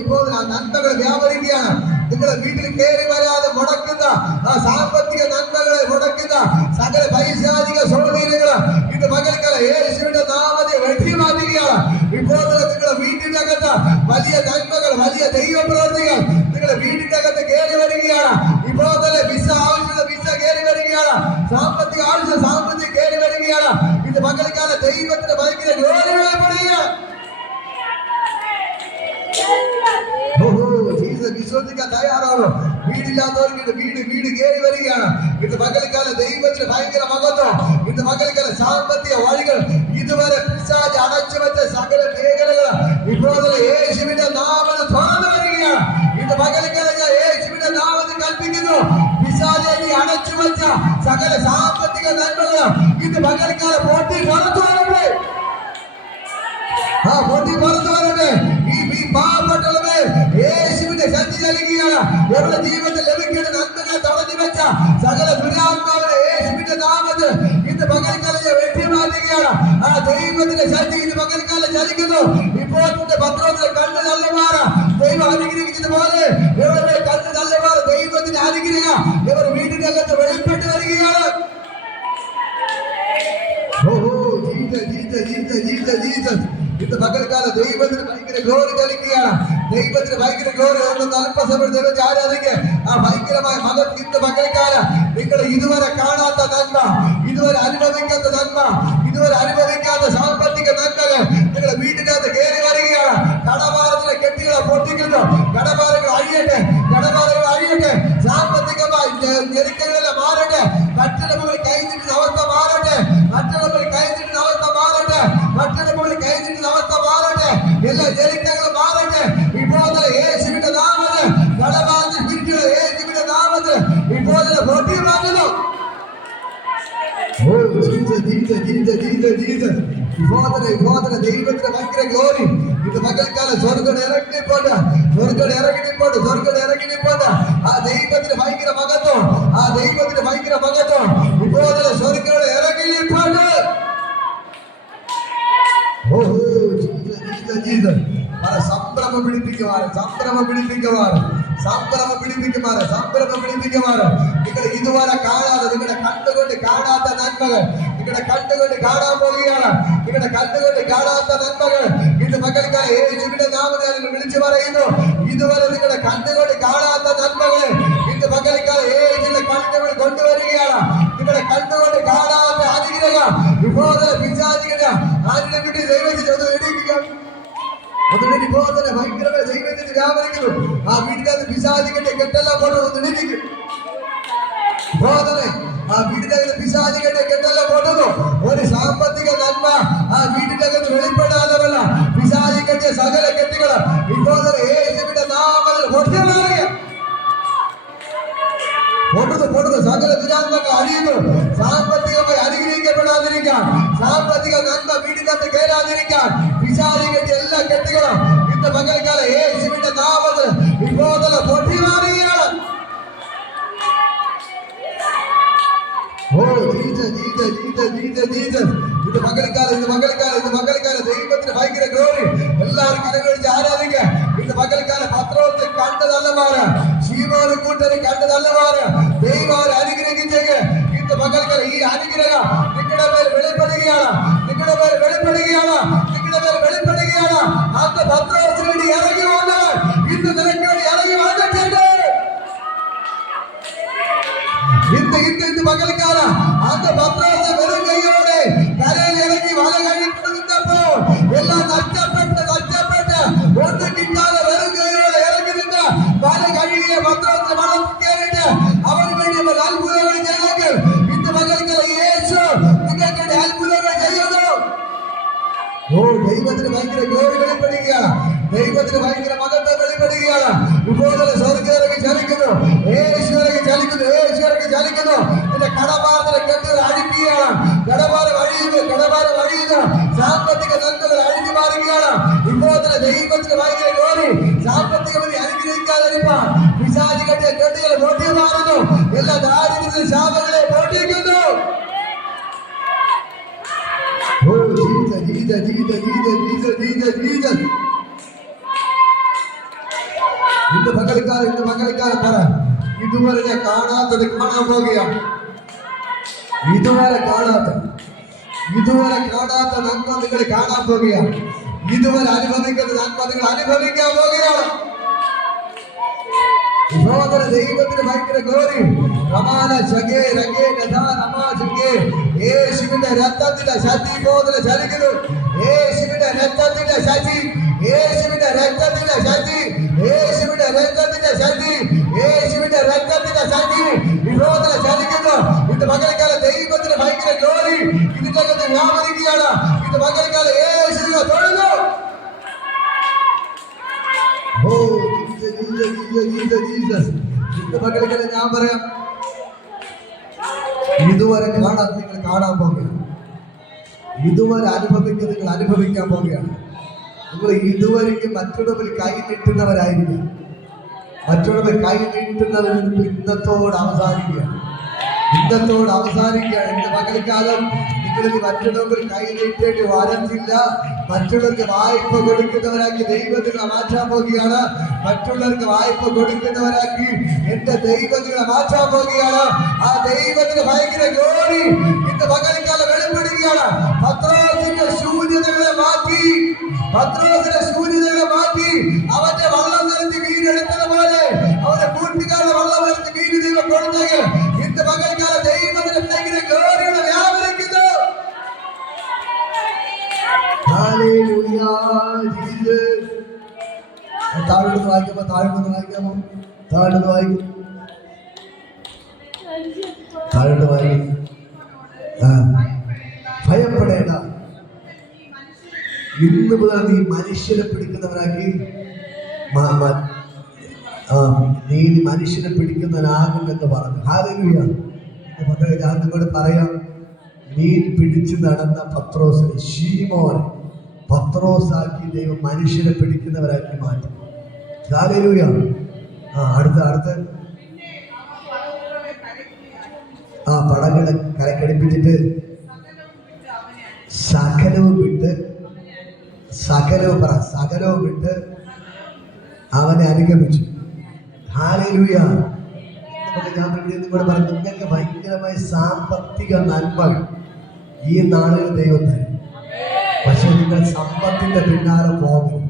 ഇപ്പോൾ ആ നന്മകൾ വ്യാപരിക്കുകയാണ്. നിങ്ങളുടെ വീട്ടിൽ കയറി വരാതെ മുടക്കുന്ന ആ സാമ്പത്തിക നന്മകളെ മുടക്കുന്ന സകല പൈശാചിക സ്വാധീനങ്ങള് ഇന്ന് പകൽക്കാലം യേശുവിന്റെ നാമത്തെ വെട്ടി മാറ്റുകയാണ്. ഇപ്പോൾ നിങ്ങളുടെ വീട്ടിന്റെ അകത്ത് വലിയ നന്മകൾ, വലിയ ദൈവപ്രവൃത്തികൾ നിങ്ങളുടെ വീടിന്റെ അകത്ത് കയറി വരികയാണ്. ഇപ്പോൾ തന്നെ വിസ ആവശ്യമുള്ള വിസ കയറി വരികയാണ്. സാമ്പത്തിക ആവശ്യം സാമ്പത്തികം കയറി വരികയാണ്. ഇന്ന് പകൽക്കാലം ദൈവത്തിന്റെ ഭയങ്കര ഗ്ലോറി വെളിപ്പെടുകയാണ്. വിശ്വസിക്കാൻ തയ്യാറാണോ? വീടില്ലാത്തവർക്ക് വീട് കയറി വരികയാണ്. ഇന്ന് പകൽക്കാലം ദൈവത്തിന് ഭയങ്കര മഹത്വം. ഇന്ന് പകൽക്കാലം സാമ്പത്തിക വഴികൾ ഇതുവരെ പിശാച് അടച്ചു വെച്ച സകല മേഖലകൾ ഇപ്പോൾ യേശുവിന്റെ നാമത്തിൽ തുറന്നു വരികയാണ്. ഇന്ന് പകൽക്കാലം ഞാൻ യേശുവിന്റെ നാമത്തിൽ കൽപ്പിക്കുന്നു, പിശാചെ നീ അടച്ചു വെച്ച സകല സാമ്പത്തിക നന്മകൾ ഇന്ന് പകൽക്കാലം പൊട്ടി പുറത്തു വരട്ടെ. പൊട്ടി പുറത്തു വരട്ടെ. ഈ പാവപ്പെട്ടവരെ യേശുവിന്റെ ശക്തി നൽകുകയാണ്. അവരുടെ ജീവിതത്തിൽ ലഭിക്കേണ്ട നന്മകളെ തടഞ്ഞു വെച്ച സകല ദുരാത്മാവിനെ യേശുവിന്റെ നാമത്തിൽ ഇന്ന് പകൽക്കാലം വെട്ടി മാറ്റുകയാണ്. ആ ദൈവത്തിന്റെ ശക്തി ഇന്ന് പകൽക്കാലം ചലിക്കുന്നു. ഇപ്പോൾ പത്രോസിന്റെ കണ്ണ് തള്ളുമാറ ദൈവം അനുഗ്രഹിച്ചതുപോലെ ഇവരുടെ കണ്ണ് തള്ളുമാറ ദൈവത്തിന്റെ അനുഗ്രഹം ഇവർ വീടിന്റെ അകത്ത് വെളിപ്പെട്ട് വരികയാണ്. ഇന്ന് പകൽക്കാലം ദൈവത്തിന് ഭയങ്കര ഗ്ലോറി ചലിക്കുകയാണ്. ദൈവത്തിന് ഭയങ്കര ഗ്ലോറി ഒന്ന് അല്പസമയം ദൈവത്തെ ആരാധിക്കുക. ആ ഭയങ്കരമായ മതം ഇന്ന് പകൽക്കാലം നിങ്ങൾ ഇതുവരെ കാണാത്ത നന്മ, ഇതുവരെ അനുഭവിക്കാത്ത നന്മ, ഇതുവരെ അനുഭവിക്കാത്ത സാമ്പത്തിക നന്മകൾ നിങ്ങളുടെ വീട്ടിനകത്ത് കയറി വരികയാണ്. കടഭാരത്തിലെ കെട്ടികളെ പൊട്ടിക്കുന്നു. കടഭാരങ്ങൾ അഴിയട്ടെ, കടഭാരങ്ങൾ അഴിയട്ടെ. സാമ്പത്തികമായി ഞെരുക്കങ്ങളെല്ലാം മാറട്ടെ. മറ്റുള്ളവർ കൈനിട്ടുന്ന അവസ്ഥ മാറട്ടെ. മറ്റുള്ളവർ കൈനിട്ടുന്ന അവസ്ഥ മാറട്ടെ. മറ്റുള്ളവർ കൈനിട്ടുന്ന അവസ്ഥ മാറട്ടെ. എല്ലാ ഞെരുക്കങ്ങളും മാറട്ടെ. ഇപ്പോൾ യേശുവിന്റെ നാമത്തിൽ കടഭാരത്തിൽ പിരിച്ചുള്ള യേശുവിന്റെ നാമത്തിൽ ഇപ്പോൾ പൊട്ടി മാറ്റുന്നു. ദൈവത്തിന്റെ ഭയങ്കര ഗ്ലോറി ഇത് പകൽക്കാലം സ്വർഗ്ഗം ഇറങ്ങിപ്പോട്ട് ആ ദൈവത്തിന് ഭയങ്കര മഹത്വം, ആ ദൈവത്തിന് ഭയങ്കര മഹത്വം ഇപ്പോൾ സ്വർഗ്ഗം ഇറങ്ങിപ്പോട്ട്. സംഭ്രമം പിടിപ്പിക്കുവാറ് നിങ്ങൾ ഇതുവരെ കാണാതെ നിങ്ങളുടെ കണ്ടുകൊണ്ട് കാണാത്ത നന്മകൾ നിങ്ങളുടെ കണ്ടുകൊണ്ട് കാണാൻ പോവുകയാണ്. നിങ്ങളുടെ കണ്ടുകൊണ്ട് കാണാത്ത നന്മകൾ ഇന്ന് പകൽക്കാലം യേശുവിന്റെ നാമത്തിൽ വിളിച്ചു പറയുന്നു. ഇതുവരെ നിങ്ങളുടെ കണ്ണുകൊണ്ട് കാണാത്ത നന്മകളെ ഇന്ന് പകൽക്കാലം ഏജിന്റെ കണ്ണുകൾ കൊണ്ടുവരികയാണ്. നിങ്ങളുടെ കണ്ണുകൊണ്ട് കാണാത്ത അനുഗ്രഹം വിഭോധന പിശാചികളെ ആരുടെ വീട്ടിൽ ദൈവത്തിന് ഒന്ന് എണീക്കുക. അതുകൊണ്ട് വിഭോധന ഭയങ്കരമായ ദൈവത്തിന് വ്യാപരിക്കുന്നു. ആ വീട്ടിനകത്ത് പിശാചികളുടെ കെട്ടെല്ലാം കൊണ്ടു എണീക്കും. വിഭോധന ആ വീട്ടിനകത്ത് പിശാചികളുടെ കെട്ടെല്ലാം കൊണ്ടുവന്നു. ഒരു സാമ്പത്തിക നന്മ ആ വീട്ടിനകത്ത് വെളിപ്പെടാതെ വല്ല പിശാചി കെട്ടിയ സകല കെട്ടുകൾ വിഭോധന യേശുവിന്റെ നാമത്തിൽ പൊട്ടിമാറുക. പൊടുന്നു സകല ദുരാത്മകൾ അഴിയുന്നു. സാമ്പത്തികമായി അനുഗ്രഹിക്കപ്പെടാതിരിക്കാൻ, സാമ്പത്തിക നന്മ വീടിനകത്ത് കയറാതിരിക്കാൻ പിശാചി കെട്ടിയ എല്ലാ കെട്ടുകളും ഇന്ന് പകൽക്കാലം യേശുവിന്റെ നാമത്തിൽ വിഭോധന പൊട്ടിമാറുകയാണ്. ഇത് പകൽക്കാലം ദൈവത്തിന് ഭയങ്കര ഗ്ലോറി. എല്ലാവരും കരകടിച്ച് ആരാധിക്കുക. ഇന്ന് പകൽക്കാലം പത്രോസ് കണ്ടതല്ലമാര്, ശീമോനും കൂട്ടരും കണ്ടതല്ലമാര് ദൈവം അവരെ അനുഗ്രഹിച്ചേക്ക്. ഇന്ന് പകൽക്കാലം ഈ അനുഗ്രഹം നിങ്ങളുടെ പേര് വെളിപ്പെടുകയാണ്. അന്ന് പത്രോസിന് വേണ്ടി ഇറങ്ങി വന്നവർ ഇന്ന് നിനക്ക് വേണ്ടി ഇറങ്ങി വന്നിട്ടുണ്ട്. ഇന്ന് പകൽക്കാലം അന്ന് പത്രോസ് വെറും കൈയോടെ കരയിൽ ഇറങ്ങി വല കഴിയിട്ട് നിന്നപ്പോൾ എല്ലാം നഷ്ടപ്പെട്ട് ഒന്നും കിട്ടാതെ വെറും കൈയോടെ ഇറങ്ങി നിന്ന് വല കഴുകിയ പത്രോസ് വള്ളത്തിൽ കയറിയിട്ട് അവന് വേണ്ടി അത്ഭുതങ്ങൾ ചെയ്തെങ്കിൽ ഇന്ന് പകൽക്കാലം യേശു നിങ്ങൾക്ക് അത്ഭുതങ്ങൾ ചെയ്യുന്നു. ദൈവത്തിന് ഭയങ്കര ഗ്ലോറി വെളിപ്പെടുകയാണ്. ദൈവത്തിന് ഭയങ്കര മഹത്വം വെളിപ്പെടുകയാണ്. ഇപ്പോൾ സ്വർഗ്ഗത്തിലേക്ക് ചലിക്കുന്നു. യേശുവിലേക്ക് ചലിക്കുന്നു. നിന്റെ കടബാധന കെട്ടുകൾ അഴിക്കുകയാണ്. കടബാധം അഴിയുന്നു. സാമ്പത്തിക നന്മകൾ അഴിഞ്ഞു മാറുകയാണ്. ഇപ്പോൾ ദൈവത്തിന് ഭയങ്കര ഗ്ലോറി. സാമ്പത്തികമായി അനുഗ്രഹിക്കാതിരിക്കാൻ പിശാചി കെട്ടിയ കെട്ടുകൾ പൊട്ടി മാറുന്നു. എല്ലാ ദാരിദ്ര്യത്തിലെ ശാപങ്ങളെ പൊട്ടിക്കുന്നു. ഇന്ന് പകൽക്കാലം പറ, ഇതുവരെ ഞാൻ കാണാത്തത് കാണാൻ പോകുകയാണ്. ഇതുവരെ കാണാത്ത നന്മ നിങ്ങൾ കാണാൻ പോകുകയാണ്. ഇതുവരെ അനുഭവിക്കുന്ന നന്മ നിങ്ങൾ അനുഭവിക്കാൻ പോകുകയാണ്. ദൈവത്തിന് ഭയങ്കര ഗ്ലോറി. യേശുവിന്റെ രക്തത്തിന്റെ ശക്തി ബോധന ചലിക്കുന്നു. യേശുവിന്റെ രക്തത്തിന്റെ ശക്തി വിരോധന ചലിക്കുന്നു. ഇത് പകൽക്കാലം ദൈവത്തിന് ഭയങ്കര ഗ്ലോറി ഇതിന്റെ വ്യാപരിക്കുകയാണ്. ഇത് പകൽക്കാലം യേശുവിനെ തൊഴുന്നു. ഇന്ന് പകൽക്കാലം ഞാൻ പറയാം, ഇതുവരെ കാണാൻ നിങ്ങൾ കാണാൻ പോകുകയാണ്. ഇതുവരെ അനുഭവിക്കാൻ നിങ്ങൾ അനുഭവിക്കാൻ പോകുകയാണ്. നിങ്ങൾ ഇതുവരെയ്ക്ക് മറ്റുള്ളവർ കൈ നീട്ടുന്നവരായിരിക്കും. മറ്റുള്ളവർ കൈ നീട്ടുന്നവർ ഇന്നത്തോട് അവസാനിക്കുകയാണ്. ഇന്ന് പകൽക്കാലം നിങ്ങൾക്ക് മറ്റുള്ളവർ കൈ നീട്ടേണ്ടി വരത്തില്ല. മറ്റുള്ളവർക്ക് വായ്പ കൊടുക്കുന്നവരാക്കി ദൈവത്തിനെ മാറ്റാൻ പോകുകയാണ്. മറ്റുള്ളവർക്ക് വായ്പ കൊടുക്കുന്നവരാക്കി എന്റെ ദൈവത്തിനെ മാറ്റാൻ പോകുകയാണ്. ആ ദൈവത്തിന് ഭയങ്കര ഗ്ലോറി ഇന്ന് പകൽക്കാലം വെളിപ്പെടുകയാണ്. പത്രോസിന്റെ ശൂന്യതകളെ മാറ്റി അവന്റെ വള്ളം നിറഞ്ഞ് മീനെടുത്തതുപോലെ അവന്റെ കൂട്ടുകാരുടെ വള്ളം നിറഞ്ഞ് മീൻ ദൈവം കൊടുത്തെങ്കിൽ ഇന്ന് പകൽക്കാലം ദൈവത്തിന് ഭയങ്കര ഗ്ലോറിയുടെ വ്യാപരിക്കുന്നു. താഴ്ന്നു വായിക്കാമോ? ഭയപ്പെടേണ്ട. ഇന്ന് മുതൽ നീ മനുഷ്യനെ പിടിക്കുന്നവനാക്കി നീ മനുഷ്യനെ പിടിക്കുന്നവനാകുമെന്ന് പറഞ്ഞു. ഹല്ലേലൂയ. മക്കളെ, ഞാൻ നിങ്ങളോട് പറയാം, മീൻ പിടിച്ചു നടന്ന പത്രോസിനെ, ശീമോനെ പത്രോസാക്കി ദൈവം മനുഷ്യനെ പിടിക്കുന്നവരാക്കി മാറ്റി. ഹല്ലേലൂയ. അടുത്ത പടങ്ങളെ കരക്കടിപ്പിച്ചിട്ട് സകലവും വിട്ട് അവനെ അനുഗമിച്ചു. ഹല്ലേലൂയ. ഞാൻ കൂടെ പറഞ്ഞു, നിങ്ങൾക്ക് ഭയങ്കരമായ സാമ്പത്തിക നന്മകൾ ഈ നാളിൽ ദൈവം തരും. പക്ഷെ നിങ്ങൾ സമ്പത്തിന്റെ പിന്നാലെ പോകരുത്.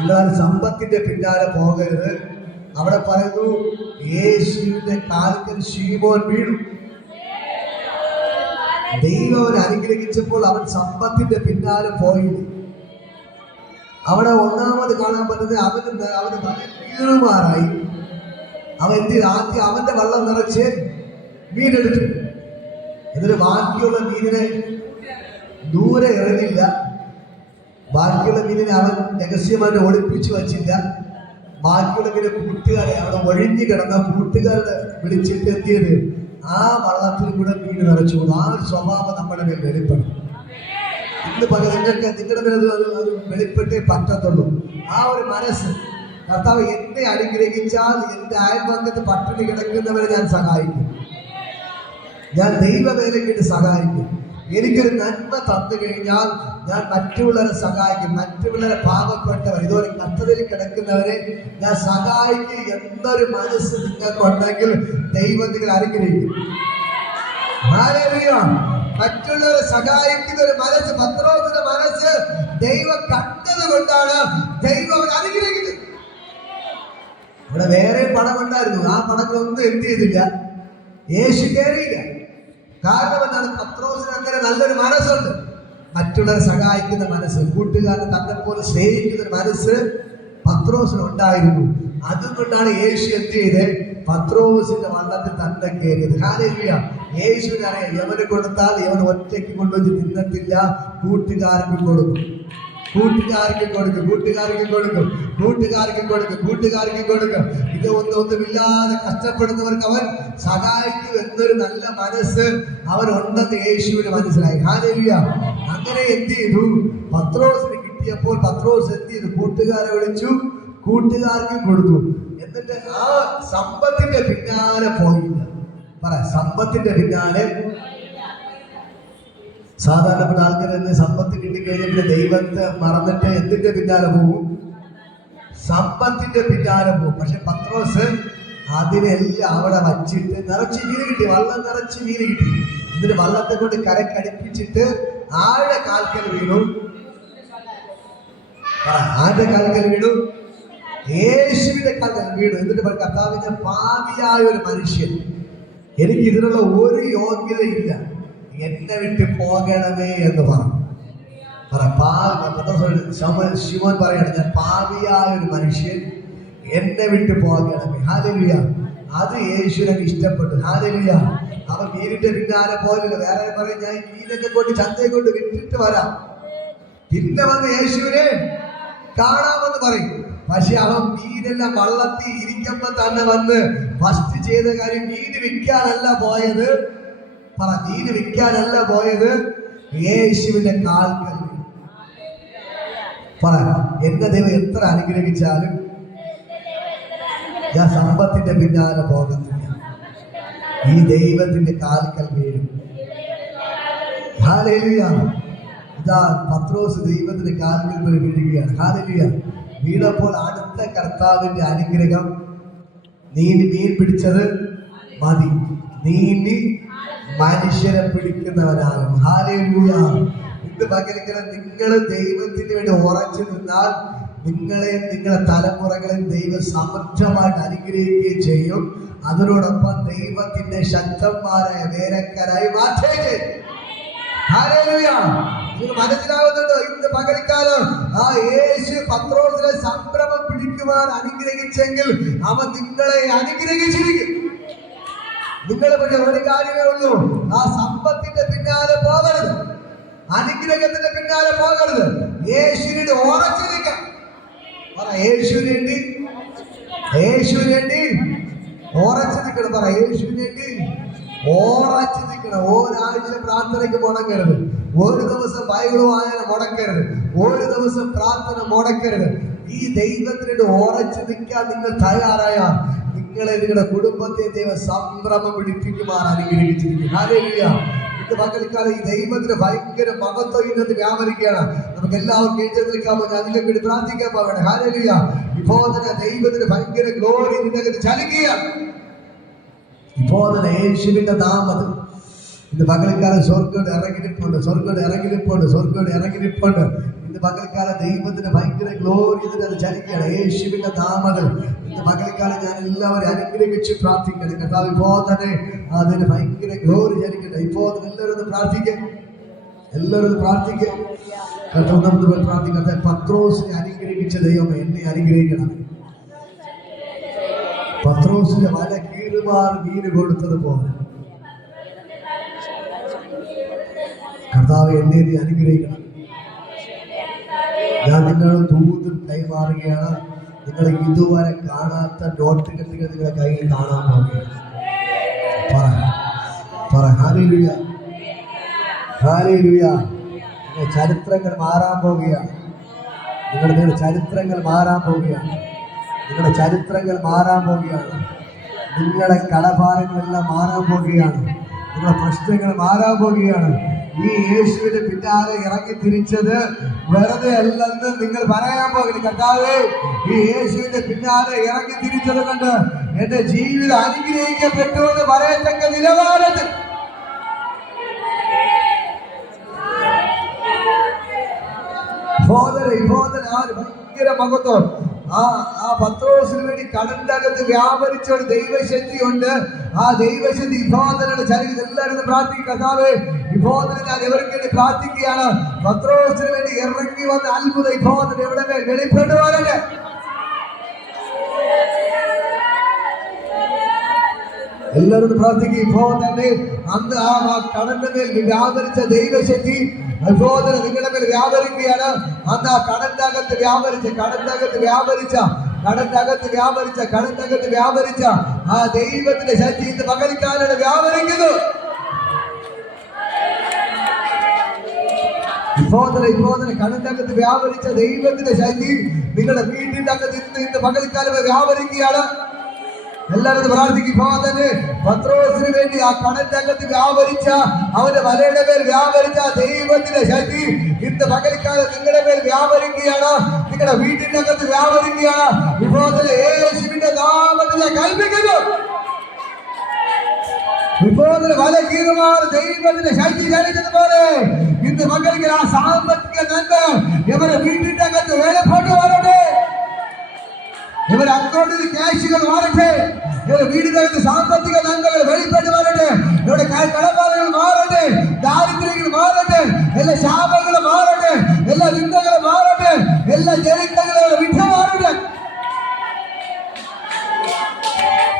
നിങ്ങൾ സമ്പത്തിന്റെ പിന്നാലെ പോകരുത്. അവിടെ പറയുന്നു യേശുവിന്റെ കാൽക്കൽ ശീമോൻ വീണു. ദൈവം അവനെ അനുഗ്രഹിച്ചപ്പോൾ അവൻ സമ്പത്തിന്റെ പിന്നാലെ പോയി. അവിടെ ഒന്നാമത് കാണാൻ പറ്റുന്നത് അവന് വീഴുമാറായി. അവൻ ആദ്യം അവന്റെ വെള്ളം നിറച്ച് മീനെടുത്തു. എന്നിട്ട് ബാക്കിയുള്ള മീനിനെ ദൂരെ എറിഞ്ഞില്ല. ബാക്കിയുള്ള മീനിനെ അവൻ രഹസ്യമായിട്ട് ഒളിപ്പിച്ചു വച്ചില്ല. ബാക്കിയുള്ള മീനെ കൂട്ടുകാരെ അവിടെ ഒഴിഞ്ഞു കിടന്ന കൂട്ടുകാരുടെ വിളിച്ചിട്ട് എന്തിയത് ആ വള്ളത്തിൽ കൂടെ മീൻ നിറച്ചു. ആ ഒരു സ്വഭാവം നമ്മുടെ മേൽ വെളിപ്പെടും. ഇന്ന് നിങ്ങൾക്ക് നിങ്ങളുടെ മേൽ അത് വെളിപ്പെട്ടേ പറ്റത്തുള്ളൂ. ആ ഒരു മനസ്സ്, കർത്താവ് എന്നെ അനുഗ്രഹിച്ചാൽ എന്റെ അയൽപക്കത്ത് പട്ടിണി കിടക്കുന്നവരെ ഞാൻ സഹായിക്കും, ഞാൻ ദൈവവേലയ്ക്ക് സഹായിക്കും. എനിക്കൊരു നന്മ തന്നു കഴിഞ്ഞാൽ ഞാൻ മറ്റുള്ളവരെ സഹായിക്കും. മറ്റുള്ളവരെ പാവപ്പെട്ടവർ, ഇതുപോലെ കഷ്ടതയിൽ കിടക്കുന്നവരെ ഞാൻ സഹായിക്കും എന്നൊരു മനസ്സ് നിങ്ങൾക്കുണ്ടെങ്കിൽ ദൈവം നിങ്ങൾ അനുഗ്രഹിക്കും. മറ്റുള്ളവരെ സഹായിക്കുന്ന ഒരു മനസ്സ്, പത്രോസിന്റെ മനസ്സ് ദൈവം കണ്ടത് കൊണ്ടാണ് ദൈവം അവൻ അനുഗ്രഹിക്കുന്നത്. ഇവിടെ വേറെ പണമുണ്ടായിരുന്നു. ആ പണങ്ങളൊന്നും എന്ത് ചെയ്തില്ല, യേശു കയറിയില്ല. കാരണം എന്താണ്? പത്രോസിന് അങ്ങനെ നല്ലൊരു മനസ്സുണ്ട്. മറ്റുള്ളവരെ സഹായിക്കുന്ന മനസ്സ്, കൂട്ടുകാരനെ തന്നെ പോലെ സ്നേഹിക്കുന്ന ഒരു മനസ്സ് പത്രോസിനുണ്ടായിരുന്നു. അതുകൊണ്ടാണ് യേശു എന്ത് ചെയ്ത് പത്രോസിന്റെ വള്ളത്തിൽ തന്നെ കയറിയത്. ഹല്ലേലൂയ. യേശുവിനെ അറിയാം, എവന് കൊടുത്താൽ ഇവൻ ഒറ്റയ്ക്ക് കൊണ്ടുവച്ച് തിന്നത്തില്ല, കൂട്ടുകാർക്ക് കൊടുക്കും, കൂട്ടുകാർക്ക് കൊടുക്കും, കൂട്ടുകാർക്ക് കൊടുക്കും, കൂട്ടുകാർക്ക് കൊടുക്കും, കൂട്ടുകാർക്ക് കൊടുക്കും. ഇത് ഒന്നുമില്ലാതെ കഷ്ടപ്പെടുന്നവർക്ക് അവൻ സഹായിക്കും എന്നൊരു നല്ല മനസ്സ് അവനുണ്ടെന്ന് യേശുവിന് മനസ്സിലായി. ഹല്ലേലൂയ. അങ്ങനെ എന്ത് ചെയ്തു? പത്രോസിന് കിട്ടിയപ്പോൾ പത്രോസ് എന്ത് ചെയ്തു? കൂട്ടുകാരെ വിളിച്ചു, കൂട്ടുകാർക്ക് കൊടുത്തു. എന്നിട്ട് ആ സമ്പത്തിന്റെ പിന്നാലെ പോയില്ല. പറ, സമ്പത്തിന്റെ പിന്നാലെ. സാധാരണപ്പെട്ട ആൾക്കാർ സമ്പത്ത് കിട്ടിക്കഴിഞ്ഞിട്ട് ദൈവത്തെ മറന്നിട്ട് എന്തിന്റെ പിന്നാലെ പോകും? സമ്പത്തിന്റെ പിന്നാലെ പോകും. പക്ഷെ പത്രോസ് അതിനെല്ലാം അവിടെ വച്ചിട്ട് നിറച്ച് മീൻ കിട്ടി, വള്ളം നിറച്ച് മീൻ കിട്ടി. എന്നിട്ട് വള്ളത്തെ കൊണ്ട് കരക്കടിപ്പിച്ചിട്ട് ആരുടെ കാൽക്കൽ വീണു? ആരുടെ കാൽക്കൽ വീണു? യേശുവിന്റെ കാൽക്കൽ വീണു. എന്നിട്ട് കർത്താവിന്റെ പാപിയായ ഒരു മനുഷ്യൻ, എനിക്ക് ഇതിനുള്ള ഒരു യോഗ്യതയില്ല, എന്നെ വിട്ട് പോകണമേ എന്ന് പറഞ്ഞു. ശിവൻ പറയണം, ഞാൻ പാപിയായ ഒരു മനുഷ്യൻ, എന്നെ വിട്ട് പോകണമേ. ഹല്ലേലൂയ. അത് യേശുവിനെ ഇഷ്ടപ്പെട്ടു. ഹല്ലേലൂയ. അവൻ മീനിന്റെ പിന്നാലെ പോലില്ല. വേറെ പറയും, ഞാൻ മീനൊക്കെ കൊണ്ട് ചന്തയെ കൊണ്ട് വിട്ടിട്ട് വരാം, പിന്നെ വന്ന് യേശുവിനെ കാണാമെന്ന് പറയും. പക്ഷെ അവൻ മീനെല്ലാം വള്ളത്തിൽ ഇരിക്കുമ്പോ തന്നെ വന്ന് ഫസ്റ്റ് ചെയ്ത കാര്യം മീന് വിൽക്കാനല്ല പോയത്. മീന് വിൽക്കാനല്ല പോയത്, യേശുവിന്റെ കാൽക്കൽ. എന്റെ ദൈവം എത്ര അനുഗ്രഹിച്ചാലും ഞാൻ സമ്പത്തിന്റെ പിന്നാലെ പോകത്തില്ല, ഈ ദൈവത്തിന്റെ കാൽക്കൽ വീഴും. ഹല്ലേലൂയ. ഇതാ പത്രോസ് ദൈവത്തിന്റെ കാൽക്കൽ വീഴുകയാണ്. ഹല്ലേലൂയ. വീണപ്പോൾ അടുത്ത കർത്താവിന്റെ അനുഗ്രഹം, നീ മീൻ പിടിച്ചത് മതി, നീ മനുഷ്യരെ പിടിക്കുന്നവനാകും. ഹല്ലേലൂയ. ഇന്ന് പകലിങ്ങനെ നിങ്ങൾ ദൈവത്തിന് വേണ്ടി ഉറച്ചു നിന്നാൽ നിങ്ങളെയും നിങ്ങളുടെ തലമുറകളെയും ദൈവം സമൃദ്ധമായിട്ട് അനുഗ്രഹിക്കുകയും ചെയ്യും. അതിനോടൊപ്പം ദൈവത്തിന്റെ ശക്തന്മാരായ വേലക്കാരായി മാറ്റുകയും ചെയ്യും. ഹല്ലേലൂയ. നിങ്ങൾ മനസ്സിലാവുന്നുണ്ടോ? ഇന്ന് പകലിക്കാലം ആ യേശു പത്രോസിനെ സംഭ്രമം പിടിക്കുവാൻ അനുഗ്രഹിച്ചെങ്കിൽ അവൻ നിങ്ങളെ അനുഗ്രഹിച്ചിരിക്കും. നിങ്ങളെ പറ്റി ഒരു കാര്യമേ ഉള്ളൂ, ആ സമ്പത്തിന്റെ പിന്നാലെ പോകരുത്, അനുഗ്രഹത്തിന്റെ പിന്നാലെ പോകരുത്. യേശുവിനെ ഉറച്ചു നിൽക്കണം. യേശുവിന് വേണ്ടി, യേശുവിന് വേണ്ടി ഉറച്ചു നിൽക്കണം. പറ, യേശുവിന് വേണ്ടി ഉറച്ചു നിൽക്കണം. ഒരാഴ്ച പ്രാർത്ഥനയ്ക്ക് മുടങ്ങരുത്, ഒരു ദിവസം ബൈബിൾ വായന മുടക്കരുത്, ഒരു ദിവസം പ്രാർത്ഥന മുടക്കരുത്. ഈ ദൈവത്തിനോട് ഉറച്ചു നിൽക്കാൻ നിങ്ങൾ തയ്യാറായാൽ നിങ്ങളെ നിങ്ങളുടെ കുടുംബത്തെ ദൈവം സംഭ്രമം പിടിപ്പിക്കുവാൻ അനുഗ്രഹിച്ചിരിക്കും. ഹല്ലേലൂയ. ഇന്ന് പകൽക്കാലം ഈ ദൈവത്തിന് ഭയങ്കര മഹത്വം ഇന്നത്തെ വ്യാപരിക്കുകയാണ്. നമുക്ക് എല്ലാവർക്കും എഴുതി നിൽക്കാമോ? ഞാൻ നിങ്ങൾക്ക് വേണ്ടി പ്രാർത്ഥിക്കാൻ പോകണം. ഹല്ലേലൂയ. ഇപ്പോൾ തന്നെ ദൈവത്തിന് ഭയങ്കര ഗ്ലോറി നിന്നകത്ത് ചലിക്കുകയാണ്. ഇപ്പോൾ തന്നെ യേശുവിന്റെ നാമത്തിൽ ഇന്ന് പകൽക്കാലം സ്വർഗ്ഗം ഇറങ്ങിരിപ്പുണ്ട്, സ്വർഗ്ഗം ഇറങ്ങിരിപ്പുണ്ട്, സ്വർഗ്ഗം ഇറങ്ങിരിപ്പുണ്ട്. ഇന്ന് പകൽക്കാലം ദൈവത്തിന് ഭയങ്കര ഗ്ലോറി അത് ചലിക്കുകയാണ്. യേശുവിന്റെ നാമങ്ങൾ ഇന്ന് പകൽക്കാലം ഞാൻ എല്ലാവരും അനുഗ്രഹിച്ച് പ്രാർത്ഥിക്കണം. കർത്താവ് ഇപ്പോൾ തന്നെ അതിന് ഭയങ്കര ഗ്ലോറി ചലിക്കട്ടെ. ഇപ്പോൾ എല്ലാവരും ഒന്ന് പ്രാർത്ഥിക്കാം, എല്ലാവരും ഒന്ന് പ്രാർത്ഥിക്കാം. കർത്താവ് നമുക്ക് പ്രാർത്ഥിക്കാം. പത്രോസിനെ അനുഗ്രഹിച്ച ദൈവം എന്നെ അനുഗ്രഹിക്കണം. പത്രോസിന്റെ വല കീറുമാർ മീന് കൊടുത്തതുപോലെ കർത്താവ് എന്നെ നീ അനുഗ്രഹിക്കണം. ഞാൻ നിങ്ങളുടെ ദൂതും കൈമാറുകയാണ്. നിങ്ങൾ ഇതുവരെ കാണാത്ത നോട്ട് കെട്ടുകൾ നിങ്ങളുടെ കയ്യിൽ കാണാൻ പോവുകയാണ്. പറ ഹല്ലേലൂയ, ഹല്ലേലൂയ. ചരിത്രങ്ങൾ മാറാൻ പോവുകയാണ്. നിങ്ങളുടെ ചരിത്രങ്ങൾ മാറാൻ പോവുകയാണ്. നിങ്ങളുടെ ചരിത്രങ്ങൾ മാറാൻ പോവുകയാണ്. നിങ്ങളുടെ കടഭാരങ്ങളെല്ലാം മാറാൻ പോവുകയാണ്. നിങ്ങളുടെ പ്രശ്നങ്ങൾ മാറാൻ പോവുകയാണ്. ഈ യേശുവിന്റെ പിന്നാലെ ഇറങ്ങി തിരിച്ചത് വെറുതെ അല്ലെന്ന് നിങ്ങൾ പറയാൻ പോകുന്നു. കർത്താവേ, ഈ യേശുവിന്റെ പിന്നാലെ ഇറങ്ങി തിരിച്ചത് കൊണ്ട് എന്റെ ജീവിതം അനുഗ്രഹിക്കപ്പെട്ടു എന്ന് പറയത്തക്ക നിലവാരത്തിൽ ഭയങ്കര മഹത്വം. ആ പത്രോസിന് വേണ്ടി കടലിന്റെ അകത്ത് വ്യാപരിച്ച ഒരു ദൈവശക്തിയുണ്ട്. ആ ദൈവശക്തി വിഭോധനയുടെ ചരിത്രം എല്ലാവരും പ്രാർത്ഥിക്കുക. കർത്താവേ, വിഭോധന ഞാൻ ഇവർക്ക് വേണ്ടി പ്രാർത്ഥിക്കുകയാണ്. പത്രോസിന് വേണ്ടി ഇറങ്ങി വന്ന അത്ഭുത വിഭോധന എവിടെ മേൽ വെളിപ്പെടുവാനുണ്ട്. എല്ലാവരും പ്രാർത്ഥിക്കുക. വിഭോധന അന്ന് ആ കടലിന്റെ മേൽ വ്യാപരിച്ച ദൈവശക്തി വിഭോധന നിങ്ങളുടെ മേൽ വ്യാപരിക്കുകയാണ്. അന്ന് ആ കടലിന്റെ അകത്ത് വ്യാപരിച്ച ആ ദൈവത്തിന്റെ ശക്തി ഇന്ന് പകൽക്കാലം വ്യാപരിക്കുന്നു. വിഭോധന കടലിന്റെ അകത്ത് വ്യാപരിച്ച ദൈവത്തിന്റെ ശക്തി നിങ്ങളുടെ വീട്ടിന്റെ അകത്ത് ഇന്ന് പകൽക്കാലം വ്യാപരിക്കുകയാണ്. എല്ലാവരും പ്രാർത്ഥിക്കും. പത്രോസിന് വേണ്ടി ആ കടലിന്റെ അകത്ത് വ്യാപരിച്ച അവന്റെ വലയുടെ മേൽ വ്യാപരിച്ച ദൈവത്തിന്റെ ശക്തി ഇന്ന് പകൽക്കാലം നിങ്ങളുടെ മേൽ വ്യാപരിക്കുകയാണ്. നിങ്ങളുടെ വീട്ടിന്റെ അകത്ത് വ്യാപരിക്കുകയാണ്. വിഭോധന യേശുവിന്റെ നാമത്തിൽ കൽപ്പിക്കുന്നു. വിഭോധന വല കീറുമാർ ദൈവത്തിന്റെ ശക്തി ചലിച്ചതുപോലെ ഇന്ന് പകൽക്കാലം ആ സാമ്പത്തിക നന്മ ഇവരുടെ വീട്ടിന്റെ അകത്ത് വേലപ്പെട്ടു വരട്ടെ. ഇവരുടെ അക്കൗണ്ടിൽ ക്യാഷുകൾ മാറട്ടെ. ഇവരുടെ വീടിനകത്ത് സാമ്പത്തിക നന്മകൾ വെളിപ്പെട്ട് വരട്ടെ. ഇവരുടെ കടപ്പാടുകൾ മാറട്ടെ. ദാരിദ്ര്യങ്ങൾ മാറട്ടെ. എല്ലാ ശാപങ്ങളും മാറട്ടെ. എല്ലാ നിന്ദകളും മാറട്ടെ. എല്ലാ ചരിത്രങ്ങളും വിട്ടുമാറട്ടെ.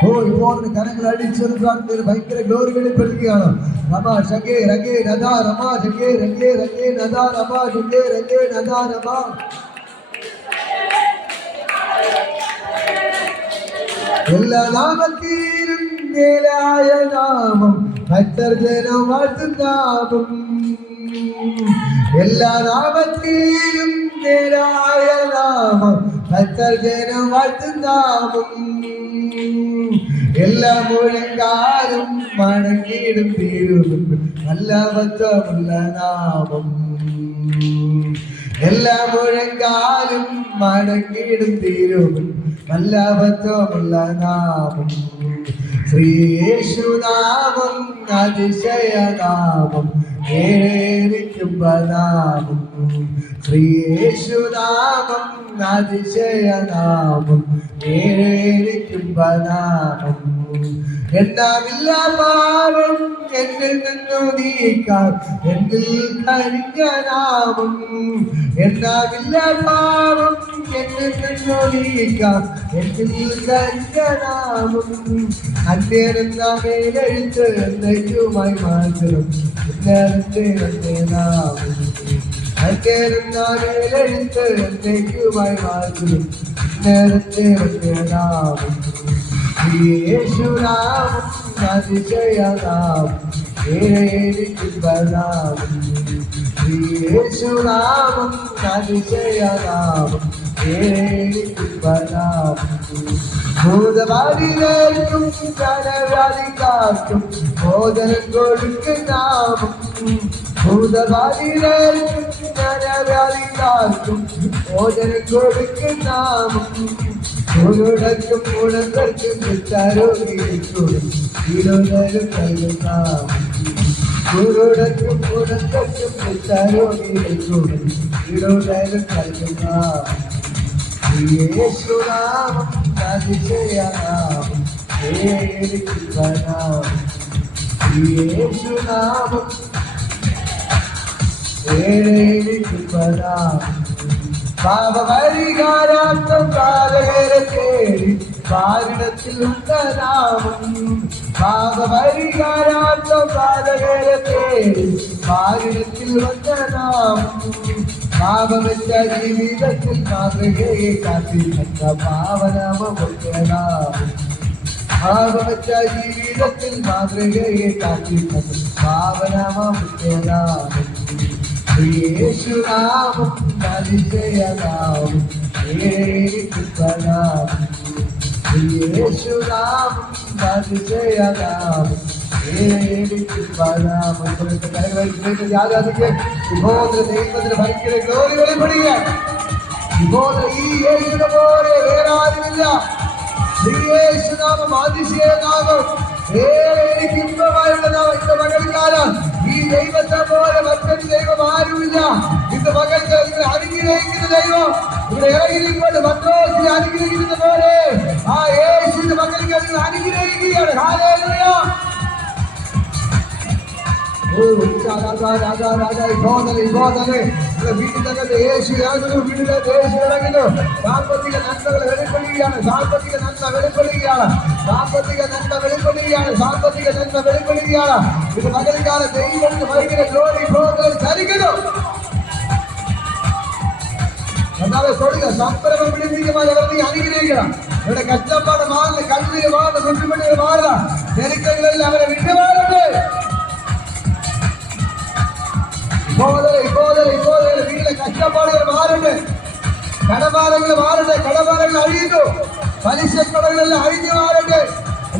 ഇപ്പോൾ കരങ്ങൾ അടിച്ചൊരു പ്രാർത്ഥന ഭയങ്കര ഗ്ലോറി വെളിപ്പെടുത്തുകയാണ്. രമാ ശങ്കേ രംഗേ നദാ രമാ ശങ്കേ രംഗേ രംഗേ നദാ രമാ ശങ്കേ രംഗേ നദാ രമാ. എല്ലാ നാമത്തിലും മേലായ നാമം ഭക്തർജനം വാഴ്ത്തും നാമം. എല്ലാ നാമത്തിലും മേലായ നാമം ഭക്തർജനം വാഴ്ത്തും നാമം. എല്ലാ മുഴങ്കാലും മടങ്ങിയിടും തീരും നല്ല ബന്ധമുള്ള നാമം. എല്ലാ മുഴങ്കാലും മടങ്ങിയിടും തീരും നല്ല ബന്ധമുള്ള നാമം. ശ്രീയേശുനാമം അതിശയനാമം ഏറിക്കുംബനാമം. ശ്രീയേശുനാമം അതിശയനാമം ഏറിക്കുംബനാമം. എന്താമില്ല പാപം എന്നിൽ നിന്നു നീക്കാൻ എന്നിൽ കരിഞ്ഞ നാമം. എന്താമില്ല പാപം എന്നിൽ നിന്നു നീക്കാൻ എന്നിൽ കരിഞ്ഞ നാമം. അന്യരെന്ന മേലെഴുത്ത് എന്നേക്കുമായി മാറ്റണം എല്ലാവരുടെ നാമം. അന്യരെന്ന മേലെഴുത്ത് എന്നേക്കുമായി മാറ്റണം എല്ലാവരുടെ നാമം. യേശുനാമം അതിശയനാമം ഏറിക്കുംബനാമം. യേശുനാമം അതിശയനാമം ഏറിക്കുംബനാമം. ഭൂതബാധിതർക്കും ജനവ്യാധിക്കാർക്കും മോചനം കൊടുക്കും നാമം. ഭൂതബാധിതർക്കും ജനവ്യാധിക്കാർക്കും മോചനം കൊടുക്കും നാമം. ും മുഴങ്ങർക്കും വിട്ടാരോഗ്യം ഇരുതരും നൽകും നാമം. കുരുടക്കും കുടക്കും വിത്തരോഗികൾക്കും വിടുതലും നൽകുന്ന യേശുനാമം അതിശയനാമം പേടിക്കുന്നനാമം യേശുനാമം പേടിക്കുന്നനാമം പാപപരിഹാരാർത്ഥം പാതകരെ തേടി പാരിടത്തിൽ ഉണ്ടനാമം പാപപരിഹാരാർത്ഥം പാതകരെ തേടി പാരിടത്തിൽ വന്നനാമം പാപമെച്ച ജീവിതത്തിൽ മാതൃകയെ കാത്തിരുന്ന പാവനാമം പാപമെച്ച ജീവിതത്തിൽ മാതൃകയെ കാത്തിരുന്ന പാവനാമം യേശുനാമം അതിശയനാമം പേടിക്കുന്നനാമം യേശുനാമം അതിശയനാമം പേടിക്കുന്നനാമം ആരാധിക്ക് ഇപ്പോൾ ദൈവത്തിന് ഭയങ്കര ഗ്ലോറി വെളിപ്പെടുകയാണ്. ഇപ്പോൾ ഈ യേശുവിനെ പോലെ വേറെ ആരുമില്ല. ഈ യേശുനാമം അതിശയനാമം എനിക്ക് ഇമ്പമായുള്ള നാമം. ഇന്ന് പകൽക്കാലം ഈ ദൈവത്തെ പോലെ മറ്റൊരു ദൈവം ആരുമില്ല. ഇന്ന് പകൽക്കാലം നിങ്ങൾ അനുഗ്രഹിക്കുന്ന ദൈവം ഇവിടെ ഇറങ്ങിക്കൊണ്ട് മദ്രോസിനെ അനുഗ്രഹിക്കുന്ന പോലെ ആ യേശുവിന്റെ പകൽക്കാലം നിങ്ങൾ അനുഗ്രഹിക്കുകയാണ്. ഹല്ലേലൂയ. വീട്ടിലകത്ത് യേശു വീട്ടിലേക്ക് യേശു ഇറങ്ങുന്നു. സാമ്പത്തിക നന്മകൾ വെളിപ്പെടുകയാണ്. സാമ്പത്തിക നന്മ വെളിപ്പെടുകയാണ്. സാമ്പത്തിക നന്മ വെളിപ്പെടുകയാണ്. സാമ്പത്തിക നന്മ വെളിപ്പെടുകയാണ്. ഇത് പകൽക്കാല ദൈവത്തിന് ഭയങ്കര ഗ്ലോറി ബോധങ്ങൾ ചലിക്കുന്നു. കൊടുക്കുക സംരംഭം പിടിപ്പിക്കുമ്പോൾ അനുഗ്രഹിക്കണം. ഇവിടെ കഷ്ടപ്പാട് മാറുന്ന കണ്ണീര് മാറുന്ന ബുദ്ധിമുട്ടുകൾ മാറുക ജനങ്ങളെല്ലാം അവരെ വിട്ടുമാറുണ്ട്. വീട്ടിലെ കഷ്ടപ്പാടുകൾ മാറുണ്ട്. കടഭാരങ്ങൾ മാറുണ്ട്. കടഭാരങ്ങൾ അഴിയുന്നു. പലിശക്കടകളെല്ലാം അഴിഞ്ഞു മാറുണ്ട്.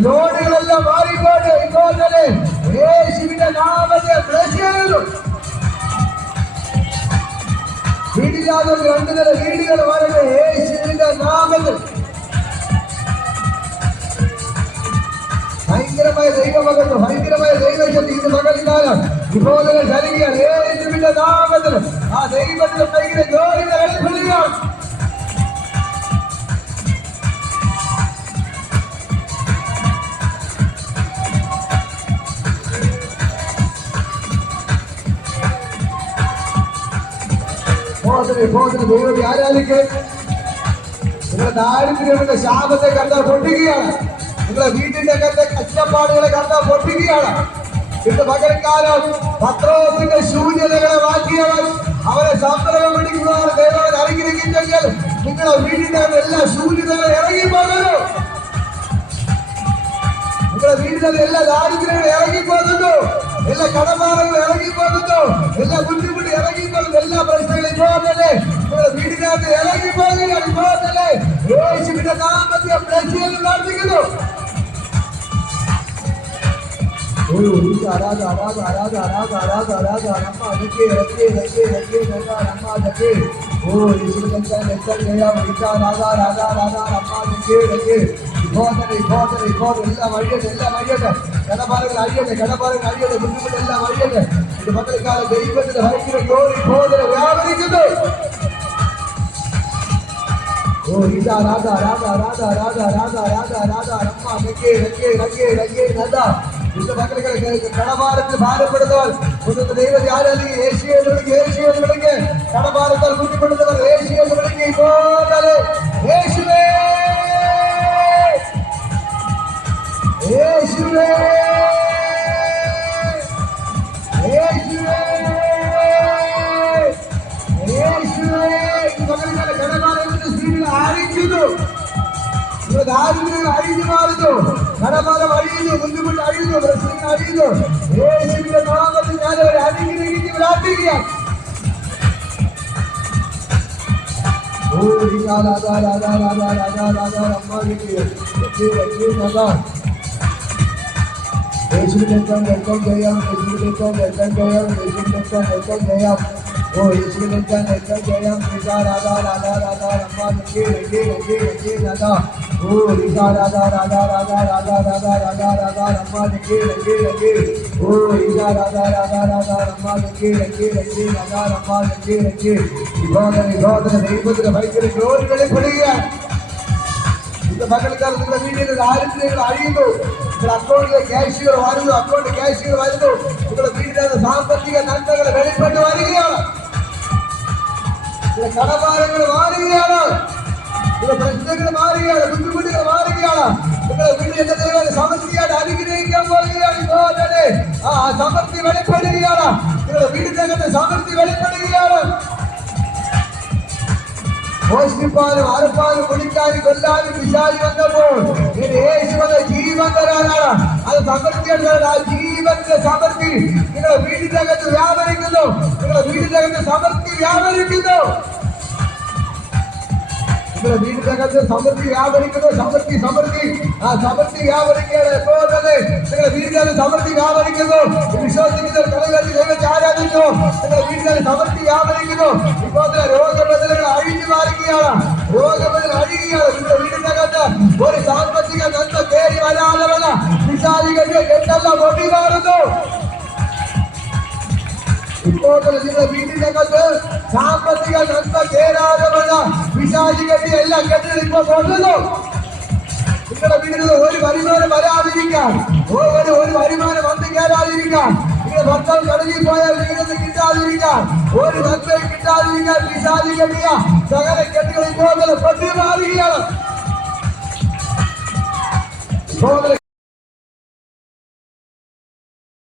ലോണുകളെല്ലാം മാറിക്കൊണ്ട് ഇപ്പോൾ തന്നെ യേശുവിന്റെ നാമത്തെ ബ്ലെസ് ചെയ്യുന്നു. വീടില്ലാതെ 2 നില വീടുകൾ മാറട്ടെ യേശുവിന്റെ നാമത്തിൽ. ഭയങ്കരമായ ദൈവമകത്വം, ഭയങ്കരമായ ദൈവശക്തി ഇന്ന് പകൽക്കാലം വിഭോധങ്ങൾ ചലിക്കുകയാണ്. യേശുവിന്റെ നാമത്തിൽ ആ ദൈവത്തിന്റെ ഭയങ്കര ജോലിയുടെ വെളിപ്പെടുകയാണ്. ദൈവത്തെ ആരാധിക്ക്. നിങ്ങളുടെ ദാരിദ്ര്യത്തിന്റെ ശാപത്തെ കണ്ടാൽ പൊട്ടിക്കുകയാണ്. നിങ്ങളെ വീട്ടിന്റെ അകത്തെ കഷ്ടപ്പാടുകളെ കണ്ടാൽ പൊട്ടിക്കുകയാണ്. ഇന്ന് പകൽക്കാലം പത്രോസിന്റെ ശൂന്യതകളെ മാറ്റിയവൻ അവരെ സംരംഭം പിടിക്കുന്നവർ ദൈവം അനുഗ്രഹിച്ചെങ്കിൽ നിങ്ങളുടെ വീടിന്റെ എല്ലാ ശൂന്യതകളും ഇറങ്ങിപ്പോകുന്നു. നിങ്ങളുടെ വീടിന്റെ എല്ലാ ദാരിദ്ര്യങ്ങളും ഇറങ്ങിപ്പോകുന്നു. എല്ലാ കടമാറകളും ഇറങ്ങിപ്പോകുന്നു. എല്ലാ ബുദ്ധിമുട്ട് ഇറങ്ങിപ്പോകുന്നു. എല്ലാ പ്രശ്നങ്ങളും ഇപ്പോൾ തന്നെ നിങ്ങളുടെ വീടിനകത്ത് ഇറങ്ങിപ്പോകുകയാണ്. ഇപ്പോൾ തന്നെ യേശുവിന്റെ നാമത്തെ പ്രാർത്ഥിക്കുന്നു. കടപ്പാടുകൾ അഴിയട്ടെ. കടപ്പാടുകൾ അഴിയട്ടെ. ബുദ്ധിമുട്ടെല്ലാം അഴിയട്ടെ. ഇത് പകൽക്കാലം ദൈവത്തിന്റെ ഭയങ്കര ഗ്ലോറി ബോധന വ്യാപരിക്കുന്നു. ഇതാ രാധാ രാധാ രാധാ രാധാ രാധാ രാധാ രാധാ അമ്മ രംഗേ രംഗേ രംഗേ രംഗേ രാധാ. ഇന്ന് പകൽക്കാലം കടഭാരത്തിൽ ഭാരപ്പെടുന്നവർ ഒന്ന് ദൈവത്തെ ആരാധിക്കുക. യേശുവെ വിളിക്കുക. യേശുവെ വിളിക്കുക. കടഭാരത്താൽ ബുദ്ധിപ്പെടുന്നവർ യേശുവെ വിളിക്കുക. ഇപ്പോൾ യേശുവേ യേശുവേ യേശുവേ യേശുവേ. പകൽക്കാലം കടഭാരത്തിന്റെ സ്ത്രീകൾ ആരംഭിക്കുന്നു. ദാരിദ്ര്യങ്ങൾ അഴിഞ്ഞു മാറുന്നു. കടഭാരം അഴിയുന്നു. ബുദ്ധിമുട്ട് അഴിയുന്നു. പ്രശ്നങ്ങൾ അഴിയുന്നു. യേശുവിന്റെ നാമത്തിൽ ഞാൻ അവരെ അനുഗ്രഹിച്ച് പ്രാർത്ഥിക്കുകയാണ്. യേശുവിനെത്താൻ വെക്കം ചെയ്യാം. യേശുവിനെത്താൻ വെക്കം ചെയ്യാം. യേശുവിനെത്താൻ വെക്കം ചെയ്യാം. ഓ യേശുവിനെ ജയം രാധാ രാധാ രാധാ രാധാ രമ്മാ ലങ്കി ലങ്കി ലങ്കി ലങ്കി രാധാ ഓ രാധാ രാധാ രാധാ രാധാ രാധാ രാധാ രാധാ രാധാ രമ്മാ ലങ്കി ലങ്കി ലങ്കി ഓ രാധാ രാധാ രാധാ രമ്മാ ലങ്കി ലങ്കി ലങ്കി രാധാ രമ്മാ ലങ്കി ലങ്കി വിഗോദന ദൈവത്തിന്റെ ഭയങ്കര ജോലി വെളിപ്പെടുകയാണ്. இந்த മകൾക്കാർ നിങ്ങളുടെ വീട്ടിൽ ദാരിദ്ര്യങ്ങൾ അഴിയുന്നു, നിങ്ങളുടെ അക്കൗണ്ടിലെ ക്യാഷുകൾ വരുന്നു, അക്കൗണ്ട് ക്യാഷുകൾ വരുന്നു, നിങ്ങളുടെ വീട്ടിലെ സാമ്പത്തിക നന്മകൾ വെളിപ്പെട്ട് വരികയാണ്, നിങ്ങളുടെ കടഭാരങ്ങൾ മാറുകയാണ്, നിങ്ങളുടെ പ്രശ്നങ്ങൾ മാറുകയാണ്, ബുദ്ധിമുട്ടുകൾ മാറുകയാണ്. നിങ്ങളുടെ വീട്ടിൽ എന്റെ ദൈവം സമൃദ്ധിയായിട്ട് അനുഗ്രഹിക്കാൻ പോവുകയാണ്. ആ സമൃദ്ധി വെളിപ്പെടുകയാണ്, നിങ്ങളുടെ വീടിനകത്ത് സമൃദ്ധി വെളിപ്പെടുകയാണ്. മോഷ്ടിപ്പാനും അറുപ്പാനും കുടിക്കാനും കൊല്ലാനും പിശാചി വന്നപ്പോൾ യേശു വന്ന ജീവൻ തരാനാണ്. അത് സമൃദ്ധിയാണ്. ആ ജീവന്റെ സമൃദ്ധി നിങ്ങളുടെ വീടിനകത്ത് വ്യാപരിക്കുന്നു, നിങ്ങളുടെ വീടിനകത്ത് സമൃദ്ധി വ്യാപരിക്കുന്നു, നിങ്ങളുടെ വീടിനകത്ത് സമൃദ്ധി വ്യാപരിക്കുന്നു. സമൃദ്ധി സമൃദ്ധി ആ സമൃദ്ധി വ്യാപരിക്കുകയാണ്. എപ്പോൾ തന്നെ നിങ്ങളുടെ വീടിനകത്ത് സമൃദ്ധി വ്യാപരിക്കുന്നു. വിശ്വസിക്കുന്ന കലകളിൽ ദൈവത്തെ ആരാധിക്കുന്നു, നിങ്ങളുടെ വീടിനകത്ത് സമൃദ്ധി വ്യാപരിക്കുന്നു. ഇപ്പോൾ തന്നെ രോഗബന്ധനങ്ങൾ അഴിഞ്ഞു മാറുകയാണ്, രോഗബന്ധനം അഴിയുകയാണ്. നിങ്ങളുടെ വീടിനകത്ത് ഒരു സാമ്പത്തിക നന്മ കയറി വരാതെ പിശാചികളുടെ കെട്ടെല്ലാം പൊട്ടി മാറുന്നു. ഇപ്പോൾ നിങ്ങളുടെ വീട്ടിനകത്ത് സാമ്പത്തിക നന്മ കയറാതെ പിശാചി കെട്ടി എല്ലാം കെട്ടി ഇപ്പോൾ കൊണ്ടുന്നു. നിങ്ങളുടെ വീട്ടിൽ ഒരു വരുമാനം വരാതിരിക്കാൻ, ഒരു വരുമാനം വന്ന് കയറാതിരിക്കാൻ, നിങ്ങളുടെ ഭർത്താവ് കടലിൽ പോയാൽ വീട്ടിൽ കിട്ടാതിരിക്കാൻ, ഒരു നന്മയും കിട്ടാതിരിക്കാൻ പിശാചി കെട്ടിയ സകല കെട്ടുകൾ ഇപ്പോൾ പൊട്ടി മാറുകയാണ്.